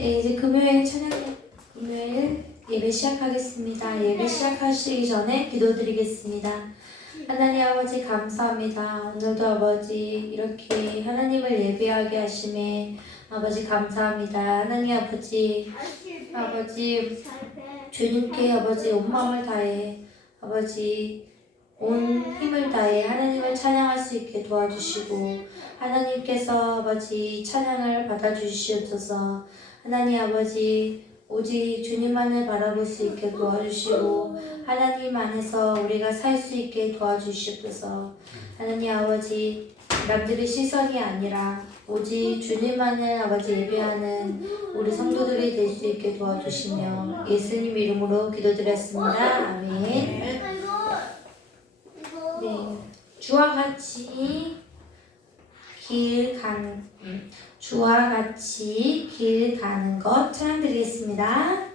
네, 이제 금요일 금요일 예배 시작하겠습니다. 예배 시작하시기 전에 기도드리겠습니다. 하나님 아버지 감사합니다. 오늘도 아버지 이렇게 하나님을 예배하게 하심에 아버지 감사합니다. 하나님 아버지 주님께 아버지 온 마음을 다해 아버지 온 힘을 다해 하나님을 찬양할 수 있게 도와주시고 하나님께서 아버지 찬양을 받아주시옵소서. 하나님 아버지 오직 주님만을 바라볼 수 있게 도와주시고 하나님 안에서 우리가 살 수 있게 도와주시옵소서. 하나님 아버지 남들의 시선이 아니라 오직 주님만을 아버지 예배하는 우리 성도들이 될 수 있게 도와주시며 예수님 이름으로 기도드렸습니다. 아멘. 네, 주와 같이 길 가는 것 찬양드리겠습니다.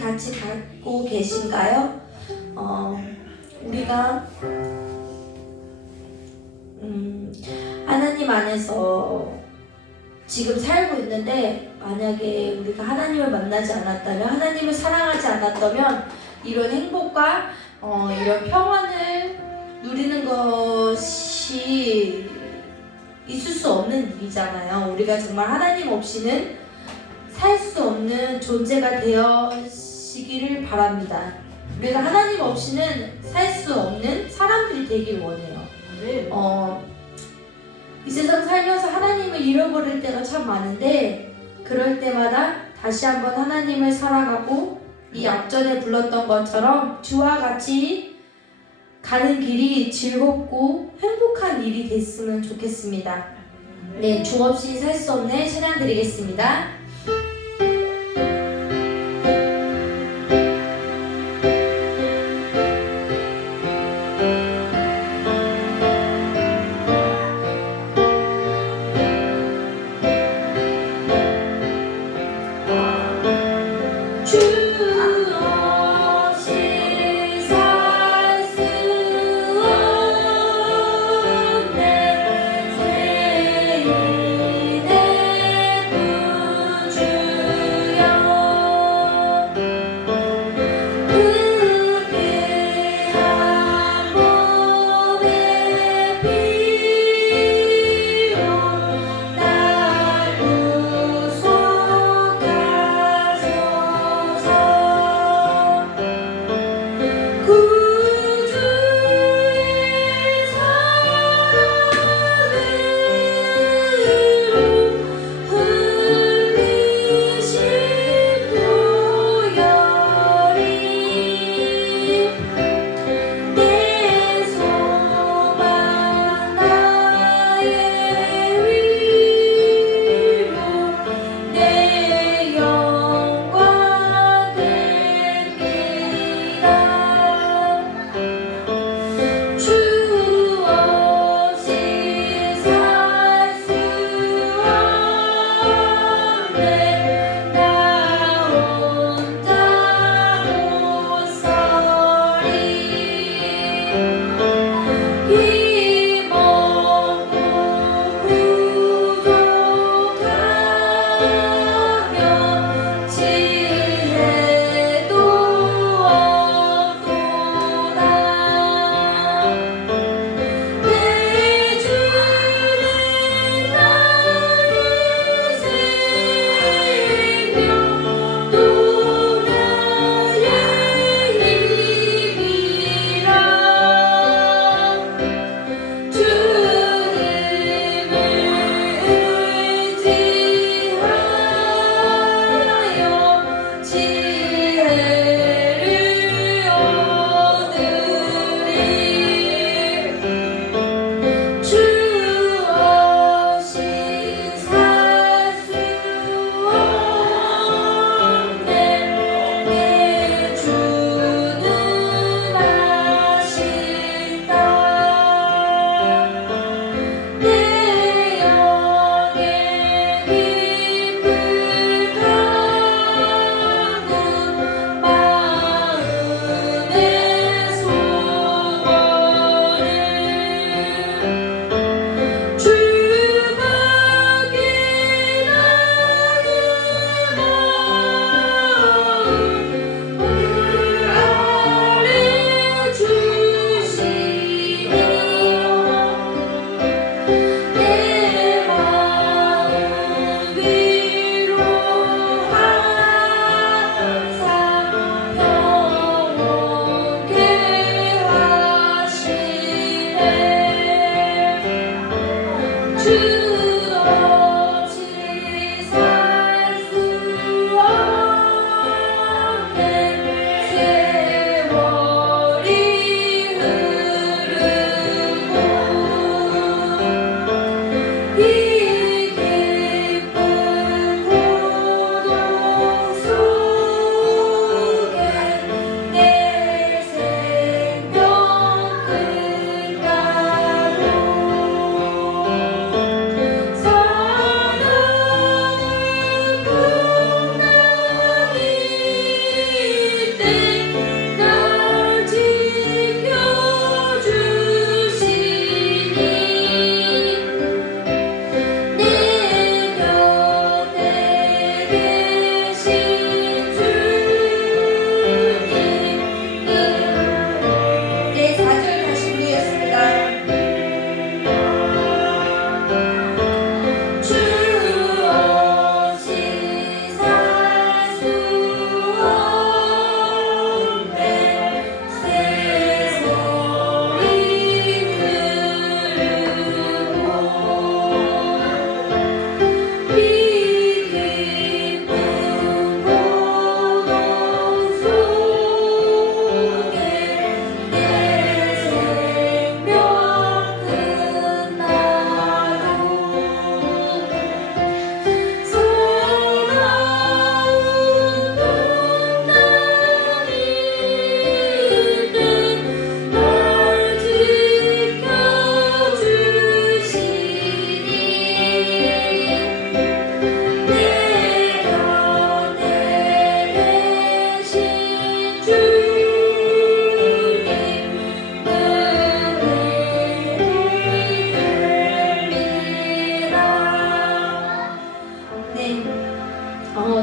같이 갖고 계신가요? 우리가 하나님 안에서 지금 살고 있는데 만약에 우리가 하나님을 만나지 않았다면 하나님을 사랑하지 않았다면 이런 행복과 이런 평안을 누리는 것이 있을 수 없는 일이잖아요. 우리가 정말 하나님 없이는 살 수 없는 존재가 되시기를 바랍니다. 우리가 하나님 없이는 살 수 없는 사람들이 되길 원해요. 이 세상 살면서 하나님을 잃어버릴 때가 참 많은데 그럴 때마다 다시 한번 하나님을 살아가고 이 앞전에 불렀던 것처럼 주와 같이 가는 길이 즐겁고 행복한 일이 됐으면 좋겠습니다. 네, 주 없이 살 수 없는 찬양 드리겠습니다.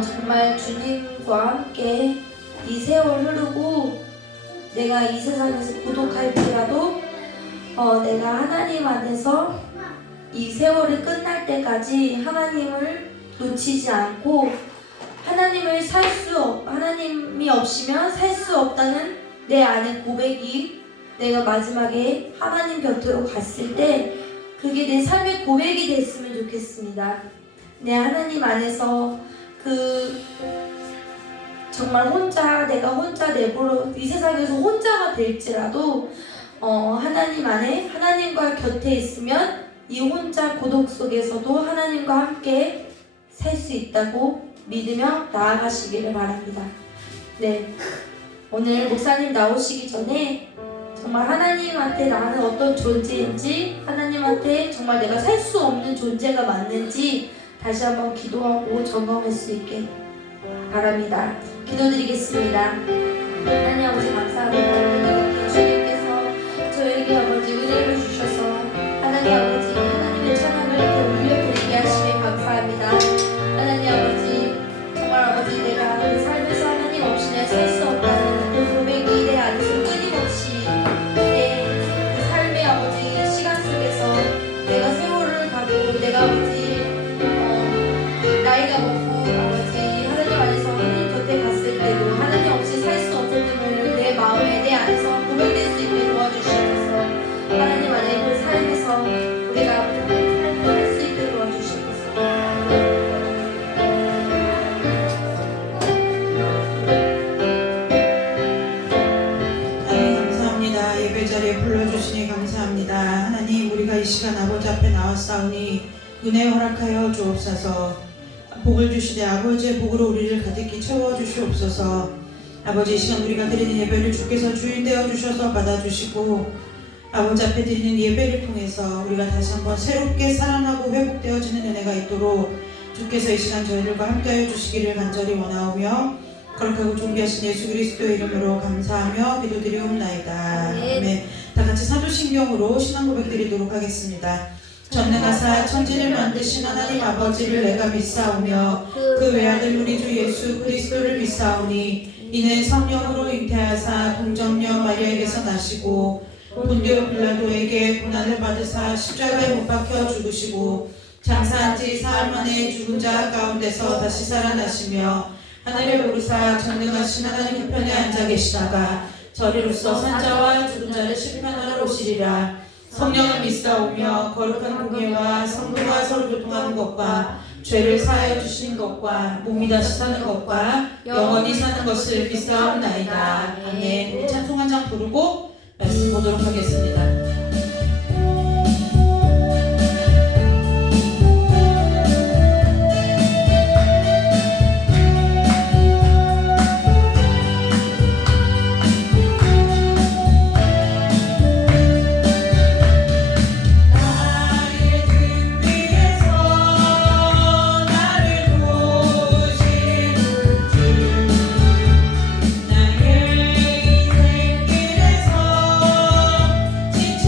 정말 주님과 함께 이 세월 흐르고 내가 이 세상에서 고독할지라도 내가 하나님 안에서 이 세월이 끝날 때까지 하나님을 놓치지 않고 하나님이 없이면 살 수 없다는 내 안의 고백이 내가 마지막에 하나님 곁으로 갔을 때 그게 내 삶의 고백이 됐으면 좋겠습니다. 내 하나님 안에서 정말 내가 혼자 내버려 이 세상에서 혼자가 될지라도 하나님 안에 하나님과 곁에 있으면 이 혼자 고독 속에서도 하나님과 함께 살 수 있다고 믿으며 나아가시기를 바랍니다. 네, 오늘 목사님 나오시기 전에 정말 하나님한테 나는 어떤 존재인지 하나님한테 정말 내가 살 수 없는 존재가 맞는지 다시 한번 기도하고 점검할 수 있게 바랍니다. 기도드리겠습니다. 하나님 아버지 감사합니다. 주님께서 저에게 아버지 은혜를 주셔서 하나님 아버지 하나님의 찬양을 이렇게 올려드리게 하시에 감사합니다. 하나님 아버지 정말 아버지 내가 내 삶에서 하나님 없이 내가 살 수 없다는 그 고백이 내 안에서 끊임없이 내 그 삶의 아버지 시간 속에서 내가 세월을 가고 내가 아버지 나이가 먹고 아버지 하나님 안에서 하나님 곁에 갔을 때도 하나님 없이 살 수 없었음을 내 마음에 내 안에서 고백될 수 있게 도와주시옵소서. 하나님 안에 그 삶에서 우리가 삶을 할 수 있게 도와주시옵소서. 하나님 감사합니다. 예배자리에 불러주시니 감사합니다. 하나님 우리가 이 시간 아버지 앞에 나왔사오니 은혜 허락하여 주옵소서. 복을 주시되 아버지의 복으로 우리를 가득히 채워주시옵소서. 아버지 이 시간 우리가 드리는 예배를 주께서 주인 되어 주셔서 받아주시고 아버지 앞에 드리는 예배를 통해서 우리가 다시 한번 새롭게 살아나고 회복되어지는 은혜가 있도록 주께서 이 시간 저희들과 함께하여 주시기를 간절히 원하오며 거룩하고 존귀하신 예수 그리스도의 이름으로 감사하며 기도드리옵나이다. 아멘. 다 같이 사도신경으로 신앙 고백 드리도록 하겠습니다. 전능하사 천지를 만드신 하나님 아버지를 내가 믿사오며 그 외아들 우리 주 예수 그리스도를 믿사오니 이는 성령으로 잉태하사 동정녀 마리아에게서 나시고 본디오 빌라도에게 고난을 받으사 십자가에 못 박혀 죽으시고 장사한 지 사흘 만에 죽은 자 가운데서 다시 살아나시며 하늘에 오르사 전능하신 하나님 우편에 앉아 계시다가 저리로서 산자와 죽은 자를 심판하러 오시리라. 성령을 믿사오며 거룩한 공예와 성도가 서로 교통하는 것과 죄를 사하여 주시는 것과 몸이 다시 사는 것과 영원히 사는 것을 믿사옵나이다. 아멘. 우리 찬송 한 장 부르고 말씀 보도록 하겠습니다. 지쳐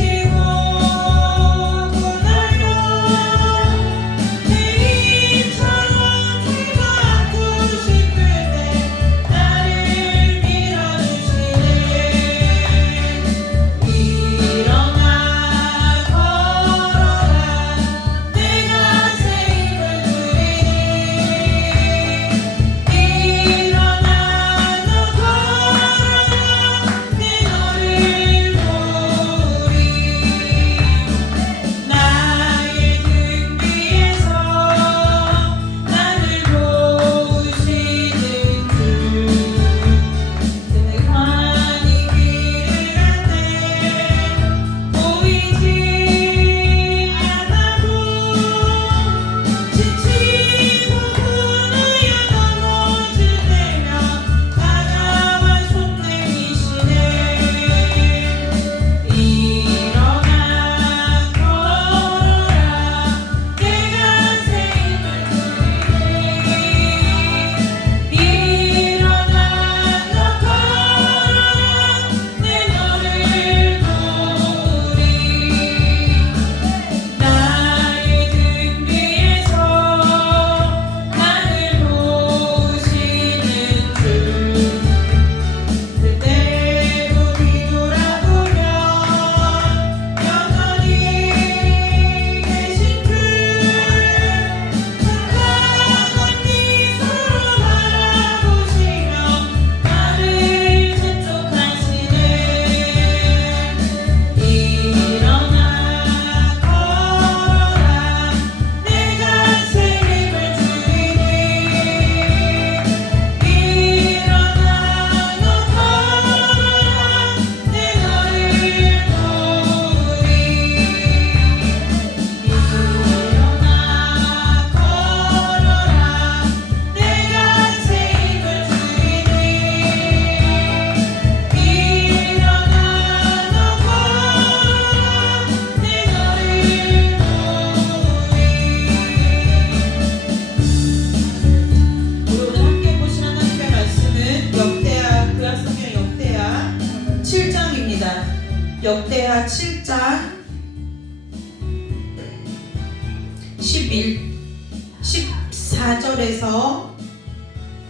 14절에서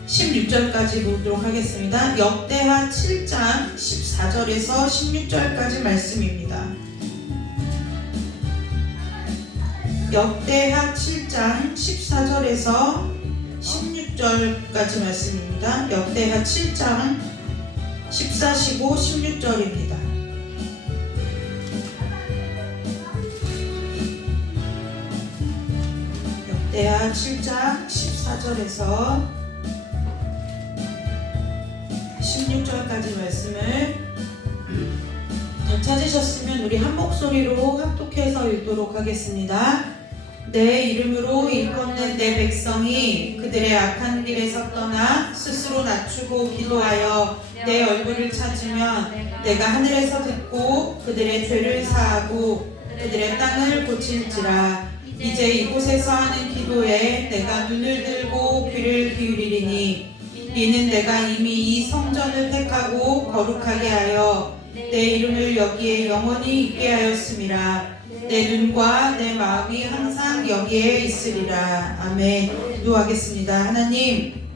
16절까지 보도록 하겠습니다. 역대하 7장 14절에서 16절까지 말씀입니다. 역대하 7장 14절에서 16절까지 말씀입니다. 역대하 7장 14, 15, 16절입니다. 역대하 7장 14절에서 16절까지 말씀을 찾으셨으면 우리 한 목소리로 합독해서 읽도록 하겠습니다. 내 이름으로 일컫는 내 백성이 그들의 악한 길에서 떠나 스스로 낮추고 기도하여 내 얼굴을 찾으면 내가 하늘에서 듣고 그들의 죄를 사하고 그들의 땅을 고칠지라. 이제 이곳에서 하는 기도에 내가 눈을 들고 귀를 기울이리니 이는 내가 이미 이 성전을 택하고 거룩하게 하여 내 이름을 여기에 영원히 있게 하였음이라. 내 눈과 내 마음이 항상 여기에 있으리라. 아멘. 기도하겠습니다. 하나님,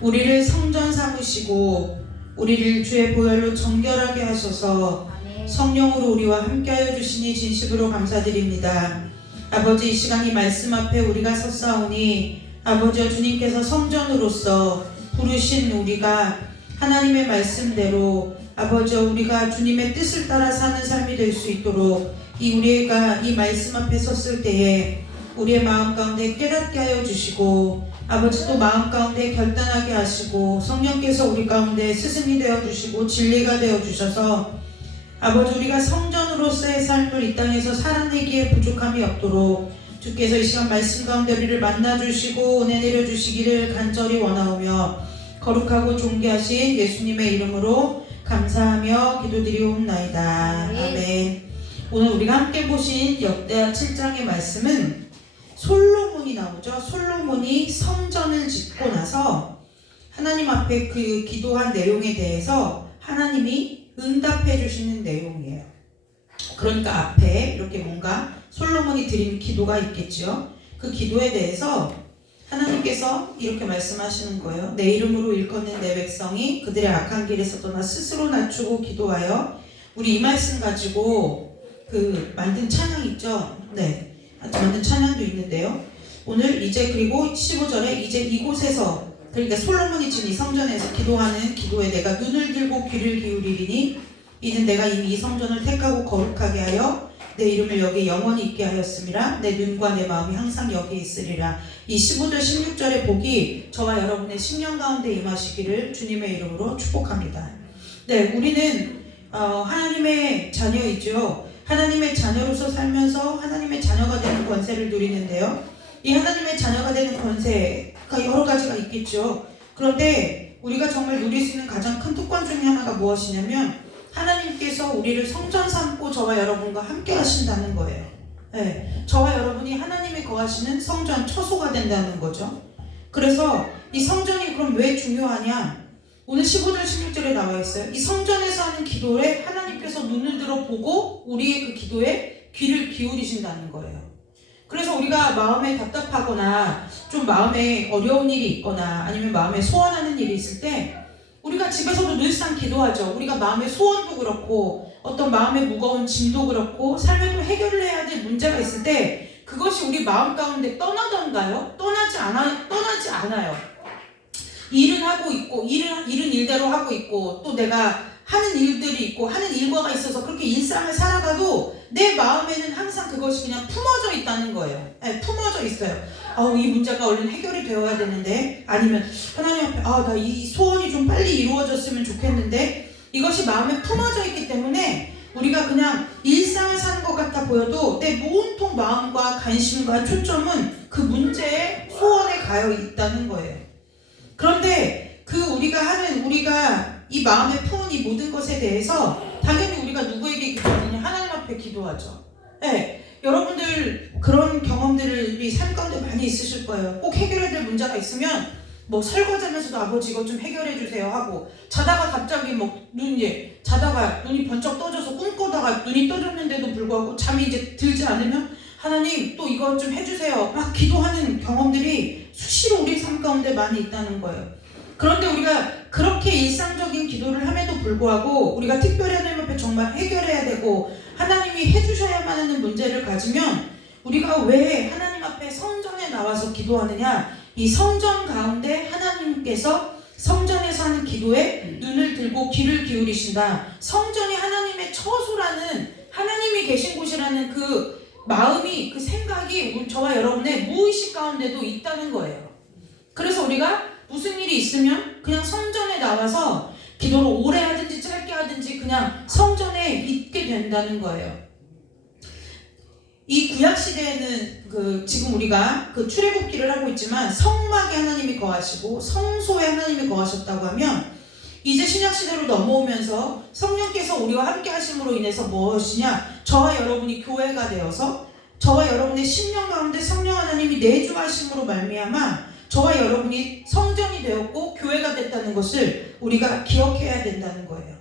우리를 성전 삼으시고 우리를 주의 보혈로 정결하게 하셔서 성령으로 우리와 함께하여 주시니 진심으로 감사드립니다. 아버지, 이 시간 이 말씀 앞에 우리가 섰사오니 아버지와 주님께서 성전으로서 부르신 우리가 하나님의 말씀대로 아버지와 우리가 주님의 뜻을 따라 사는 삶이 될 수 있도록 우리가 이 말씀 앞에 섰을 때에 우리의 마음 가운데 깨닫게 하여 주시고 아버지 또 마음 가운데 결단하게 하시고 성령께서 우리 가운데 스승이 되어 주시고 진리가 되어 주셔서 아버지 우리가 성전으로서의 삶을 이 땅에서 살아내기에 부족함이 없도록 주께서 이 시간 말씀 가운데 우리를 만나주시고 은혜 내려주시기를 간절히 원하오며 거룩하고 존귀하신 예수님의 이름으로 감사하며 기도드리옵나이다. 아멘. 오늘 우리가 함께 보신 역대하 7장의 말씀은 솔로몬이 나오죠. 솔로몬이 성전을 짓고 나서 하나님 앞에 그 기도한 내용에 대해서 하나님이 응답해 주시는 내용이에요. 그러니까 앞에 이렇게 뭔가 솔로몬이 드린 기도가 있겠죠. 그 기도에 대해서 하나님께서 이렇게 말씀하시는 거예요. 내 이름으로 일컫는 내 백성이 그들의 악한 길에서 떠나 스스로 낮추고 기도하여. 우리 이 말씀 가지고 그 만든 찬양 있죠. 네, 만든 찬양도 있는데요. 오늘 이제 그리고 15절에 이제 이곳에서, 그러니까 솔로몬이 지금 이 성전에서 기도하는 기도에 내가 눈을 들고 귀를 기울이리니 이는 내가 이미 이 성전을 택하고 거룩하게 하여 내 이름을 여기에 영원히 있게 하였음이라. 내 눈과 내 마음이 항상 여기에 있으리라. 이 15절 16절의 복이 저와 여러분의 심령 가운데 임하시기를 주님의 이름으로 축복합니다. 네, 우리는 하나님의 자녀이죠. 하나님의 자녀로서 살면서 하나님의 자녀가 되는 권세를 누리는데요. 이 하나님의 자녀가 되는 권세가 여러 가지가 있겠죠. 그런데 우리가 정말 누릴 수 있는 가장 큰 특권 중에 하나가 무엇이냐면 하나님께서 우리를 성전 삼고 저와 여러분과 함께 하신다는 거예요. 네, 저와 여러분이 하나님이 거하시는 성전 처소가 된다는 거죠. 그래서 이 성전이 그럼 왜 중요하냐? 오늘 15절 16절에 나와 있어요. 이 성전에서 하는 기도에 하나님께서 눈을 들어 보고 우리의 그 기도에 귀를 기울이신다는 거예요. 그래서 우리가 마음에 답답하거나 좀 마음에 어려운 일이 있거나 아니면 마음에 소원하는 일이 있을 때 우리가 집에서도 늘상 기도하죠. 우리가 마음의 소원도 그렇고 어떤 마음의 무거운 짐도 그렇고 삶에 또 해결을 해야 될 문제가 있을 때 그것이 우리 마음 가운데 떠나던가요? 떠나지 않아요. 일은 하고 있고 일은 일대로 하고 있고 또 내가 하는 일들이 있고 하는 일과가 있어서 그렇게 일상을 살아가도 내 마음에는 항상 그것이 그냥 품어져 있다는 거예요. 네, 품어져 있어요. 이 문제가 얼른 해결이 되어야 되는데, 아니면 하나님 앞에 나 이 소원이 좀 빨리 이루어졌으면 좋겠는데, 이것이 마음에 품어져 있기 때문에 우리가 그냥 일상을 사는 것 같아 보여도 내 온통 마음과 관심과 초점은 그 문제의 소원에 가여 있다는 거예요. 그런데 우리가 이 마음에 품은 이 모든 것에 대해서 당연히 우리가 누구에게 기도하느냐? 하나님 앞에 기도하죠. 네, 여러분들 그런 경험들이 삶 가운데 많이 있으실 거예요. 꼭 해결해야 될 문제가 있으면 설거지하면서도 아버지 이것 좀 해결해 주세요 하고, 자다가 갑자기 자다가 눈이 번쩍 떠져서 꿈꾸다가 눈이 떠졌는데도 불구하고 잠이 이제 들지 않으면 하나님 또 이것 좀 해주세요. 막 기도하는 경험들이 수시로 우리 삶 가운데 많이 있다는 거예요. 그런데 우리가 그렇게 일상적인 기도를 함에도 불구하고 우리가 특별히 하나님 앞에 정말 해결해야 되고 하나님이 해주셔야만 하는 문제를 가지면 우리가 왜 하나님 앞에 성전에 나와서 기도하느냐, 이 성전 가운데 하나님께서 성전에서 하는 기도에 눈을 들고 귀를 기울이신다. 성전이 하나님의 처소라는, 하나님이 계신 곳이라는 그 마음이, 그 생각이 저와 여러분의 무의식 가운데도 있다는 거예요. 그래서 우리가 무슨 일이 있으면 그냥 성전에 나와서 기도를 오래 하든지 짧게 하든지 그냥 성전에 있게 된다는 거예요. 이 구약 시대에는 지금 우리가 출애굽기를 하고 있지만 성막에 하나님이 거하시고 성소에 하나님이 거하셨다고 하면, 이제 신약 시대로 넘어오면서 성령께서 우리와 함께 하심으로 인해서 무엇이냐, 저와 여러분이 교회가 되어서 저와 여러분의 심령 가운데 성령 하나님이 내주하심으로 말미암아 저와 여러분이 성전이 되었고 교회가 됐다는 것을 우리가 기억해야 된다는 거예요.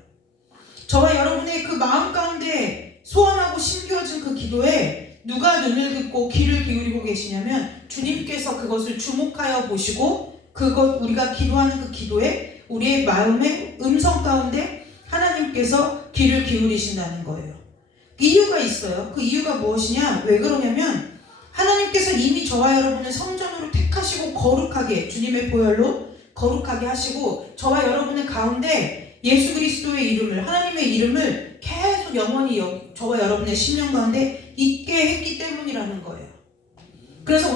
저와 여러분의 그 마음 가운데 소원하고 심겨진 그 기도에 누가 눈을 듣고 귀를 기울이고 계시냐면 주님께서 그것을 주목하여 보시고 우리가 기도하는 그 기도에 우리의 마음의 음성 가운데 하나님께서 귀를 기울이신다는 거예요. 이유가 있어요. 그 이유가 무엇이냐? 왜 그러냐면 하나님께서 이미 저와 여러분을 성전으로 택하시고 거룩하게, 주님의 보혈로 거룩하게 하시고 저와 여러분의 가운데 예수 그리스도의 이름을, 하나님의 이름을 계속 영원히 저와 여러분의 심령 가운데 있게 했기 때문이라는 거예요. 그래서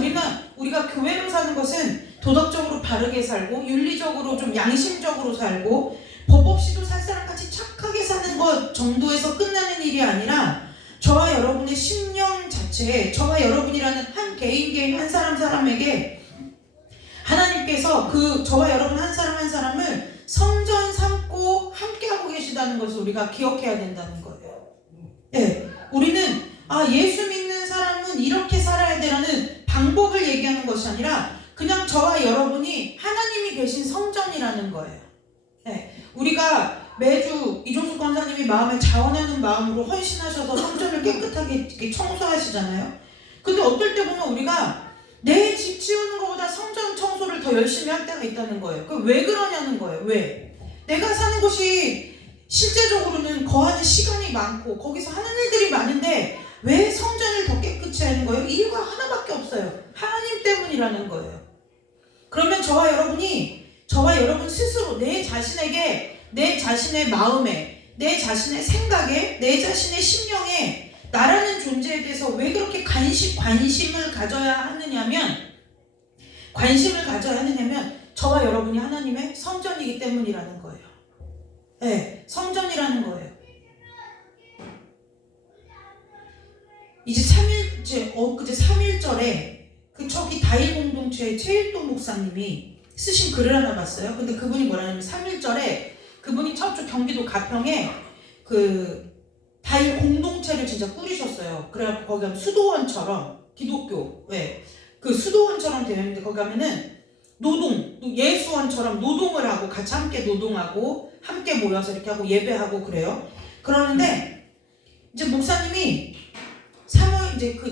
우리가 교회로 사는 것은 도덕적으로 바르게 살고 윤리적으로 좀 양심적으로 살고 법 없이도 살 사람같이 착하게 사는 것 정도에서 끝나는 일이 아니라 저와 여러분의 심령 자체에, 저와 여러분이라는 한 개인 한 사람에게 하나님께서 저와 여러분 한 사람 한 사람을 성전 삼고 함께하고 계시다는 것을 우리가 기억해야 된다는 거예요. 네, 우리는 예수 믿는 사람은 이렇게 살아야 되라는 방법을 얘기하는 것이 아니라 그냥 저와 여러분이 하나님이 계신 성전이라는 거예요. 네, 우리가 매주 이종숙 권사님이 마음을 자원하는 마음으로 헌신하셔서 성전을 깨끗하게 이렇게 청소하시잖아요. 근데 어떨 때 보면 우리가 내 집 치우는 것보다 성전 청소를 더 열심히 할 때가 있다는 거예요. 왜 그러냐는 거예요. 왜? 내가 사는 곳이 실제적으로는 거하는 시간이 많고 거기서 하는 일들이 많은데 왜 성전을 더 깨끗이 하는 거예요? 이유가 하나밖에 없어요. 하나님 때문이라는 거예요. 그러면 저와 여러분 스스로 내 자신에게, 내 자신의 마음에, 내 자신의 생각에, 내 자신의 심령에 나라는 존재에 대해서 왜 그렇게 관심을 가져야 하느냐면 저와 여러분이 하나님의 성전이기 때문이라는 거예요. 네, 성전이라는 거예요. 엊그제 3.1절에 저기 다일 공동체의 최일동 목사님이 쓰신 글을 하나 봤어요. 근데 그분이 뭐라냐면 3.1절에 그분이 저쪽 경기도 가평에 다일 공동체를 진짜 꾸리셨어요. 그래갖고 거기 가면 수도원처럼 기독교, 그 수도원처럼 되어 있는데 거기 가면은 예수원처럼 노동을 하고 같이 함께 노동하고 함께 모여서 이렇게 하고 예배하고 그래요. 그러는데 이제 목사님이 3월 이제 그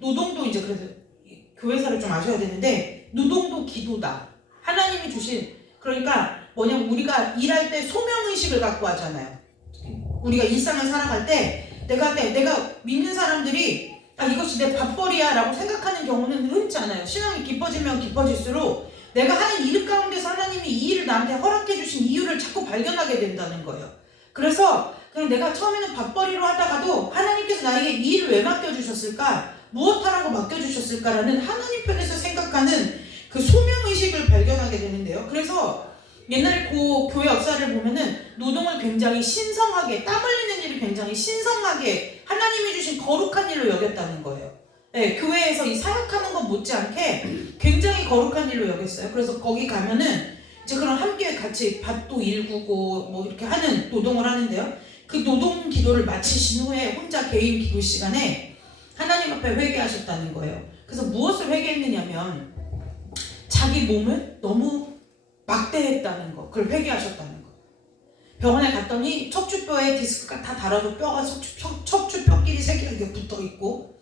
노동도 이제 그래서 교회사를 좀 아셔야 되는데 노동도 기도다. 하나님이 주신, 그러니까 뭐냐면 우리가 일할 때 소명의식을 갖고 하잖아요. 우리가 일상을 살아갈 때 내가 믿는 사람들이 이것이 내 밥벌이야 라고 생각하는 경우는 흔치 않아요. 신앙이 깊어지면 깊어질수록 내가 하는 일 가운데서 하나님이 이 일을 나한테 허락해 주신 이유를 자꾸 발견하게 된다는 거예요. 그래서 그냥 내가 처음에는 밥벌이로 하다가도 하나님께서 나에게 이 일을 왜 맡겨주셨을까? 무엇하라고 맡겨주셨을까라는 하나님 편에서 생각하는 그 소명의식을 발견하게 되는데요. 그래서 옛날에 그 교회 역사를 보면은 노동을 굉장히 신성하게, 땀 흘리는 일을 굉장히 신성하게 하나님이 주신 거룩한 일로 여겼다는 거예요. 네, 교회에서 이 사역하는 것 못지않게 굉장히 거룩한 일로 여겼어요. 그래서 거기 가면은 이제 그럼 함께 같이 밭도 일구고 뭐 이렇게 하는 노동을 하는데요. 그 노동 기도를 마치신 후에 혼자 개인 기도 시간에 하나님 앞에 회개하셨다는 거예요. 그래서 무엇을 회개했느냐면 자기 몸을 너무 막대했다는 거, 그걸 회개하셨다는 거. 병원에 갔더니 척추뼈에 디스크가 다 달아서 뼈가 척추뼈끼리 세 개가 붙어 있고,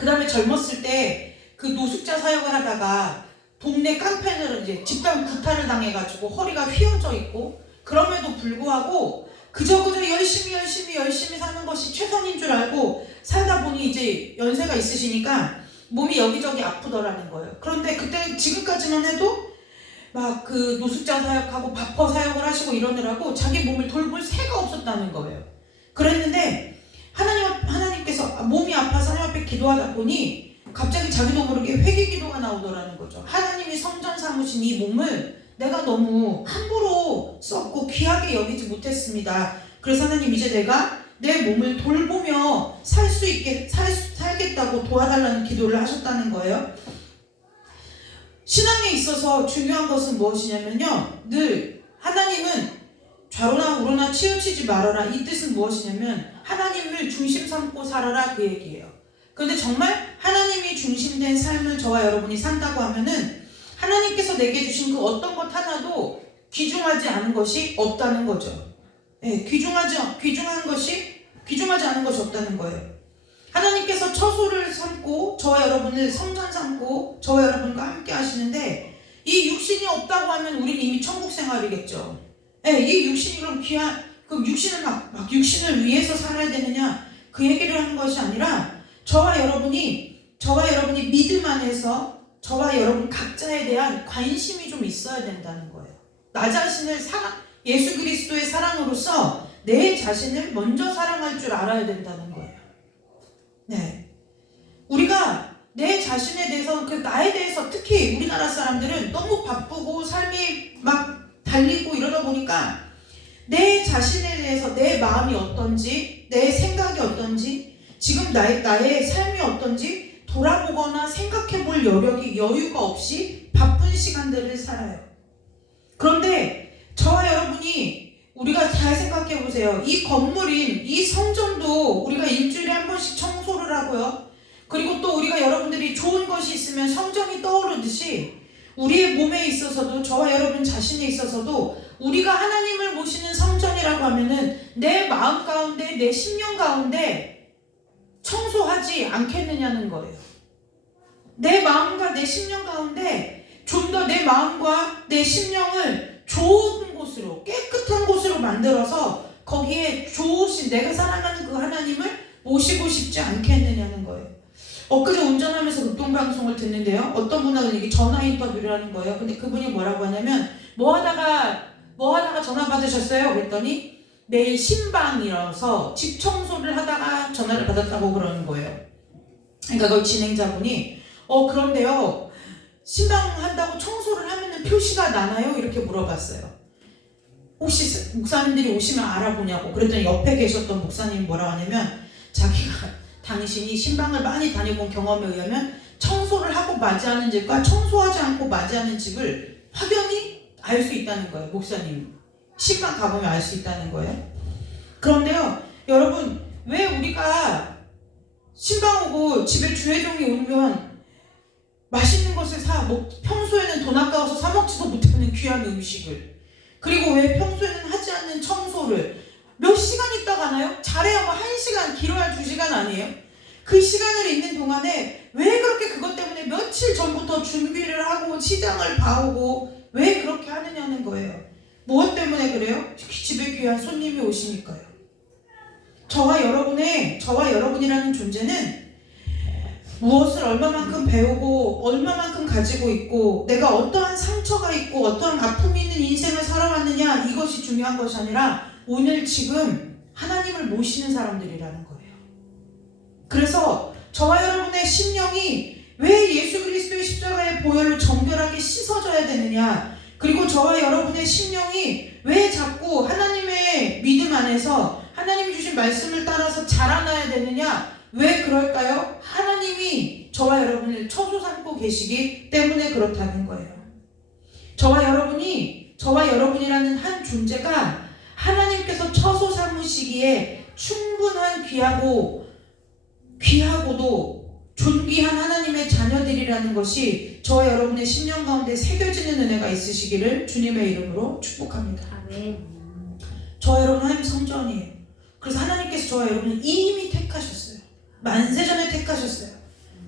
그 다음에 젊었을 때 그 노숙자 사역을 하다가 동네 깡패들은 이제 집단 구타를 당해가지고 허리가 휘어져 있고, 그럼에도 불구하고 그저 열심히 사는 것이 최선인 줄 알고 살다 보니 이제 연세가 있으시니까 몸이 여기저기 아프더라는 거예요. 그런데 그때 지금까지만 해도 막 그 노숙자 사역하고 바퍼 사역을 하시고 이러느라고 자기 몸을 돌볼 새가 없었다는 거예요. 그랬는데 하나님께서 몸이 아파서 하나님 앞에 기도하다 보니 갑자기 자기도 모르게 회개 기도가 나오더라는 거죠. 하나님이 성전 삼으신 이 몸을 내가 너무 함부로 썼고 귀하게 여기지 못했습니다. 그래서 하나님, 이제 내가 내 몸을 돌보며 살겠다고 도와달라는 기도를 하셨다는 거예요. 신앙에 있어서 중요한 것은 무엇이냐면요, 늘 하나님은 좌로나 우로나 치우치지 말아라, 이 뜻은 무엇이냐면 하나님을 중심 삼고 살아라, 그 얘기예요. 그런데 정말 하나님이 중심된 삶을 저와 여러분이 산다고 하면은 하나님께서 내게 주신 그 어떤 것 하나도 귀중하지 않은 것이 없다는 거죠. 네, 귀중하지 않은 것이 없다는 거예요. 하나님께서 처소를 삼고 저와 여러분을 성전 삼고 저와 여러분과 함께 하시는데, 이 육신이 없다고 하면 우리는 이미 천국 생활이겠죠. 네, 이 육신이 그럼 그럼 육신을 막 육신을 위해서 살아야 되느냐, 그 얘기를 하는 것이 아니라 저와 여러분이 믿음 안에서 저와 여러분 각자에 대한 관심이 좀 있어야 된다는 거예요. 나 자신을 예수 그리스도의 사랑으로서 내 자신을 먼저 사랑할 줄 알아야 된다는 거예요. 네, 우리가 내 자신에 대해서, 나에 대해서, 특히 우리나라 사람들은 너무 바쁘고 삶이 막 달리고 이러다 보니까 내 자신에 대해서 내 마음이 어떤지, 내 생각이 어떤지, 지금 나의 삶이 어떤지 돌아보거나 생각해 볼 여유가 없이 바쁜 시간들을 살아요. 그런데 저와 여러분이, 우리가 잘 생각해 보세요. 이 건물인 이 성전도 우리가 일주일에 한 번씩 청소를 하고요. 그리고 또 우리가 여러분들이 좋은 것이 있으면 성전이 떠오르듯이 우리의 몸에 있어서도, 저와 여러분 자신에 있어서도 우리가 하나님을 모시는 성전이라고 하면은 내 마음 가운데, 내 심령 가운데 청소하지 않겠느냐는 거예요. 내 마음과 내 심령 가운데 좀 더 내 마음과 내 심령을 좋은 곳으로, 깨끗한 곳으로 만들어서 거기에 좋으신, 내가 사랑하는 그 하나님을 모시고 싶지 않겠느냐는 거예요. 엊그제 운전하면서 극동방송을 듣는데요, 어떤 분하고 이게 전화 인터뷰를 하는 거예요. 근데 그분이 뭐라고 하냐면, 뭐 하다가 전화 받으셨어요? 그랬더니 내일 신방이라서 집 청소를 하다가 전화를 받았다고 그러는 거예요. 그러니까 그 진행자분이 그런데요, 신방한다고 청소를 하면은 표시가 나나요? 이렇게 물어봤어요. 혹시 목사님들이 오시면 알아보냐고. 그랬더니 옆에 계셨던 목사님이 뭐라고 하냐면, 당신이 신방을 많이 다녀본 경험에 의하면 청소를 하고 맞이하는 집과 청소하지 않고 맞이하는 집을 확연히 알 수 있다는 거예요. 목사님 신방 가보면 알 수 있다는 거예요. 그런데요, 여러분, 왜 우리가 신방 오고 집에 주회종이 오면 맛있는 것을 평소에는 돈 아까워서 사 먹지도 못하는 귀한 음식을, 그리고 왜 평소에는 하지 않는 청소를 몇 시간 있다가 하나요? 잘해야 1시간, 길어야 2시간 아니에요? 그 시간을 있는 동안에 왜 그렇게 그것 때문에 며칠 전부터 준비를 하고 시장을 봐오고 왜 그렇게 하느냐는 거예요. 무엇 때문에 그래요? 집에 귀한 손님이 오시니까요. 저와 여러분이라는 존재는 무엇을 얼마만큼 배우고 얼마만큼 가지고 있고 내가 어떠한 상처가 있고 어떠한 아픔이 있는 인생을 살아왔느냐, 이것이 중요한 것이 아니라 오늘 지금 하나님을 모시는 사람들이라는 거예요. 그래서 저와 여러분의 심령이 왜 예수 그리스도의 십자가의 보혈로 정결하게 씻어져야 되느냐, 그리고 저와 여러분의 심령이 왜 자꾸 하나님의 믿음 안에서 하나님이 주신 말씀을 따라서 자라나야 되느냐, 왜 그럴까요? 하나님이 저와 여러분을 처소 삼고 계시기 때문에 그렇다는 거예요. 저와 여러분이라는 한 존재가 하나님께서 처소 삼으시기에 충분한 귀하고도 존귀한 하나님의 자녀들이라는 것이 저와 여러분의 심령 가운데 새겨지는 은혜가 있으시기를 주님의 이름으로 축복합니다. 아멘. 저와 여러분 하나님 성전이에요. 그래서 하나님께서 저와 여러분을 이미 택하셨어요. 만세전에 택하셨어요.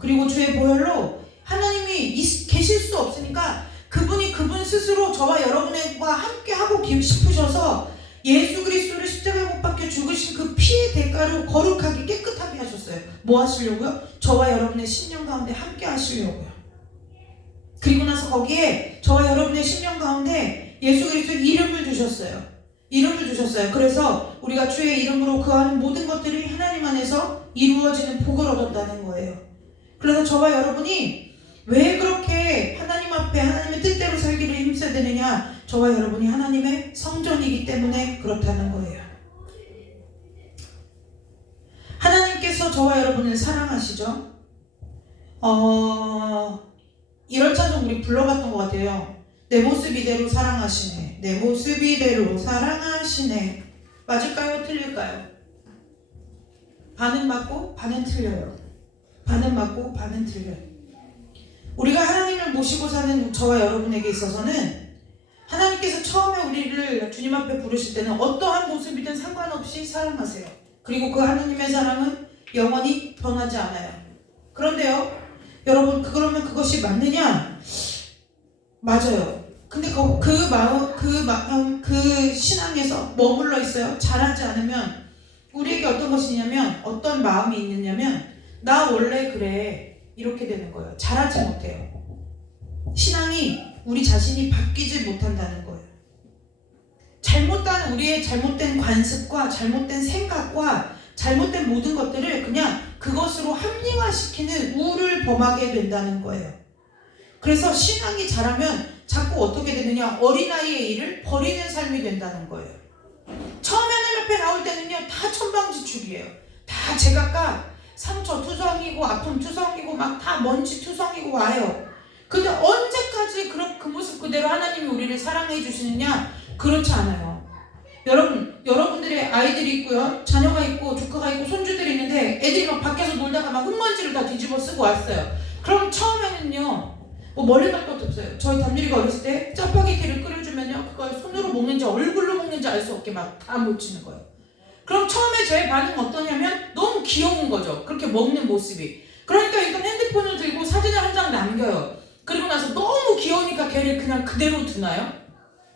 그리고 주의 보혈로 하나님이 계실 수 없으니까 그분이 그분 스스로 저와 여러분과 함께 하고 싶으셔서 예수 그리스도를 십자가에 못 박혀 죽으신 그 피의 대가로 거룩하게 깨끗하게 하셨어요. 뭐 하시려고요? 저와 여러분의 심령 가운데 함께 하시려고요. 그리고 나서 거기에 저와 여러분의 심령 가운데 예수 그리스도의 이름을 주셨어요. 이름을 주셨어요. 그래서 우리가 주의 이름으로 구하는 모든 것들이 하나님 안에서 이루어지는 복을 얻었다는 거예요. 그래서 저와 여러분이 왜 그렇게 하나님 앞에 하나님의 뜻대로 살기를 힘써야 되느냐? 저와 여러분이 하나님의 성전이기 때문에 그렇다는 거예요. 하나님께서 저와 여러분을 사랑하시죠? 이런 찬송 우리 불러봤던 것 같아요. 내 모습 이대로 사랑하시네. 내 모습 이대로 사랑하시네. 맞을까요? 틀릴까요? 반은 맞고 반은 틀려요. 반은 맞고 반은 틀려요. 우리가 하나님을 모시고 사는 저와 여러분에게 있어서는 하나님께서 처음에 우리를 주님 앞에 부르실 때는 어떠한 모습이든 상관없이 사랑하세요. 그리고 그 하나님의 사랑은 영원히 변하지 않아요. 그런데요, 여러분, 그러면 그것이 맞느냐? 맞아요. 근데 그 신앙에서 머물러 있어요. 잘하지 않으면 우리에게 어떤 것이 있냐면, 어떤 마음이 있느냐면, 나 원래 그래. 이렇게 되는 거예요. 잘하지 못해요. 신앙이 우리 자신이 바뀌지 못한다는 거예요. 우리의 잘못된 관습과 잘못된 생각과 잘못된 모든 것들을 그냥 그것으로 합리화시키는 우를 범하게 된다는 거예요. 그래서 신앙이 자라면 자꾸 어떻게 되느냐? 어린아이의 일을 버리는 삶이 된다는 거예요. 처음에 하나님 앞에 나올 때는요, 다 천방지축이에요. 다 제각각 상처 투성이고 아픔 투성이고 막 다 먼지 투성이고 와요. 근데 언제까지 그 모습 그대로 하나님이 우리를 사랑해 주시느냐? 그렇지 않아요. 여러분들의 아이들이 있고요, 자녀가 있고 조카가 있고 손주들이 있는데 애들이 막 밖에서 놀다가 막 흙먼지를 다 뒤집어 쓰고 왔어요. 그럼 처음에는요, 뭐 멀리 갈 것도 없어요. 저희 담유리가 어렸을 때 짜파게티를 끓여주면요, 그걸 손으로 먹는지 얼굴로 먹는지 알 수 없게 막 다 묻히는 거예요. 그럼 처음에 제 반응은 어떠냐면 너무 귀여운 거죠. 그렇게 먹는 모습이. 그러니까 일단 핸드폰을 들고 사진을 한 장 남겨요. 그리고 나서 너무 귀여우니까 걔를 그냥 그대로 두나요?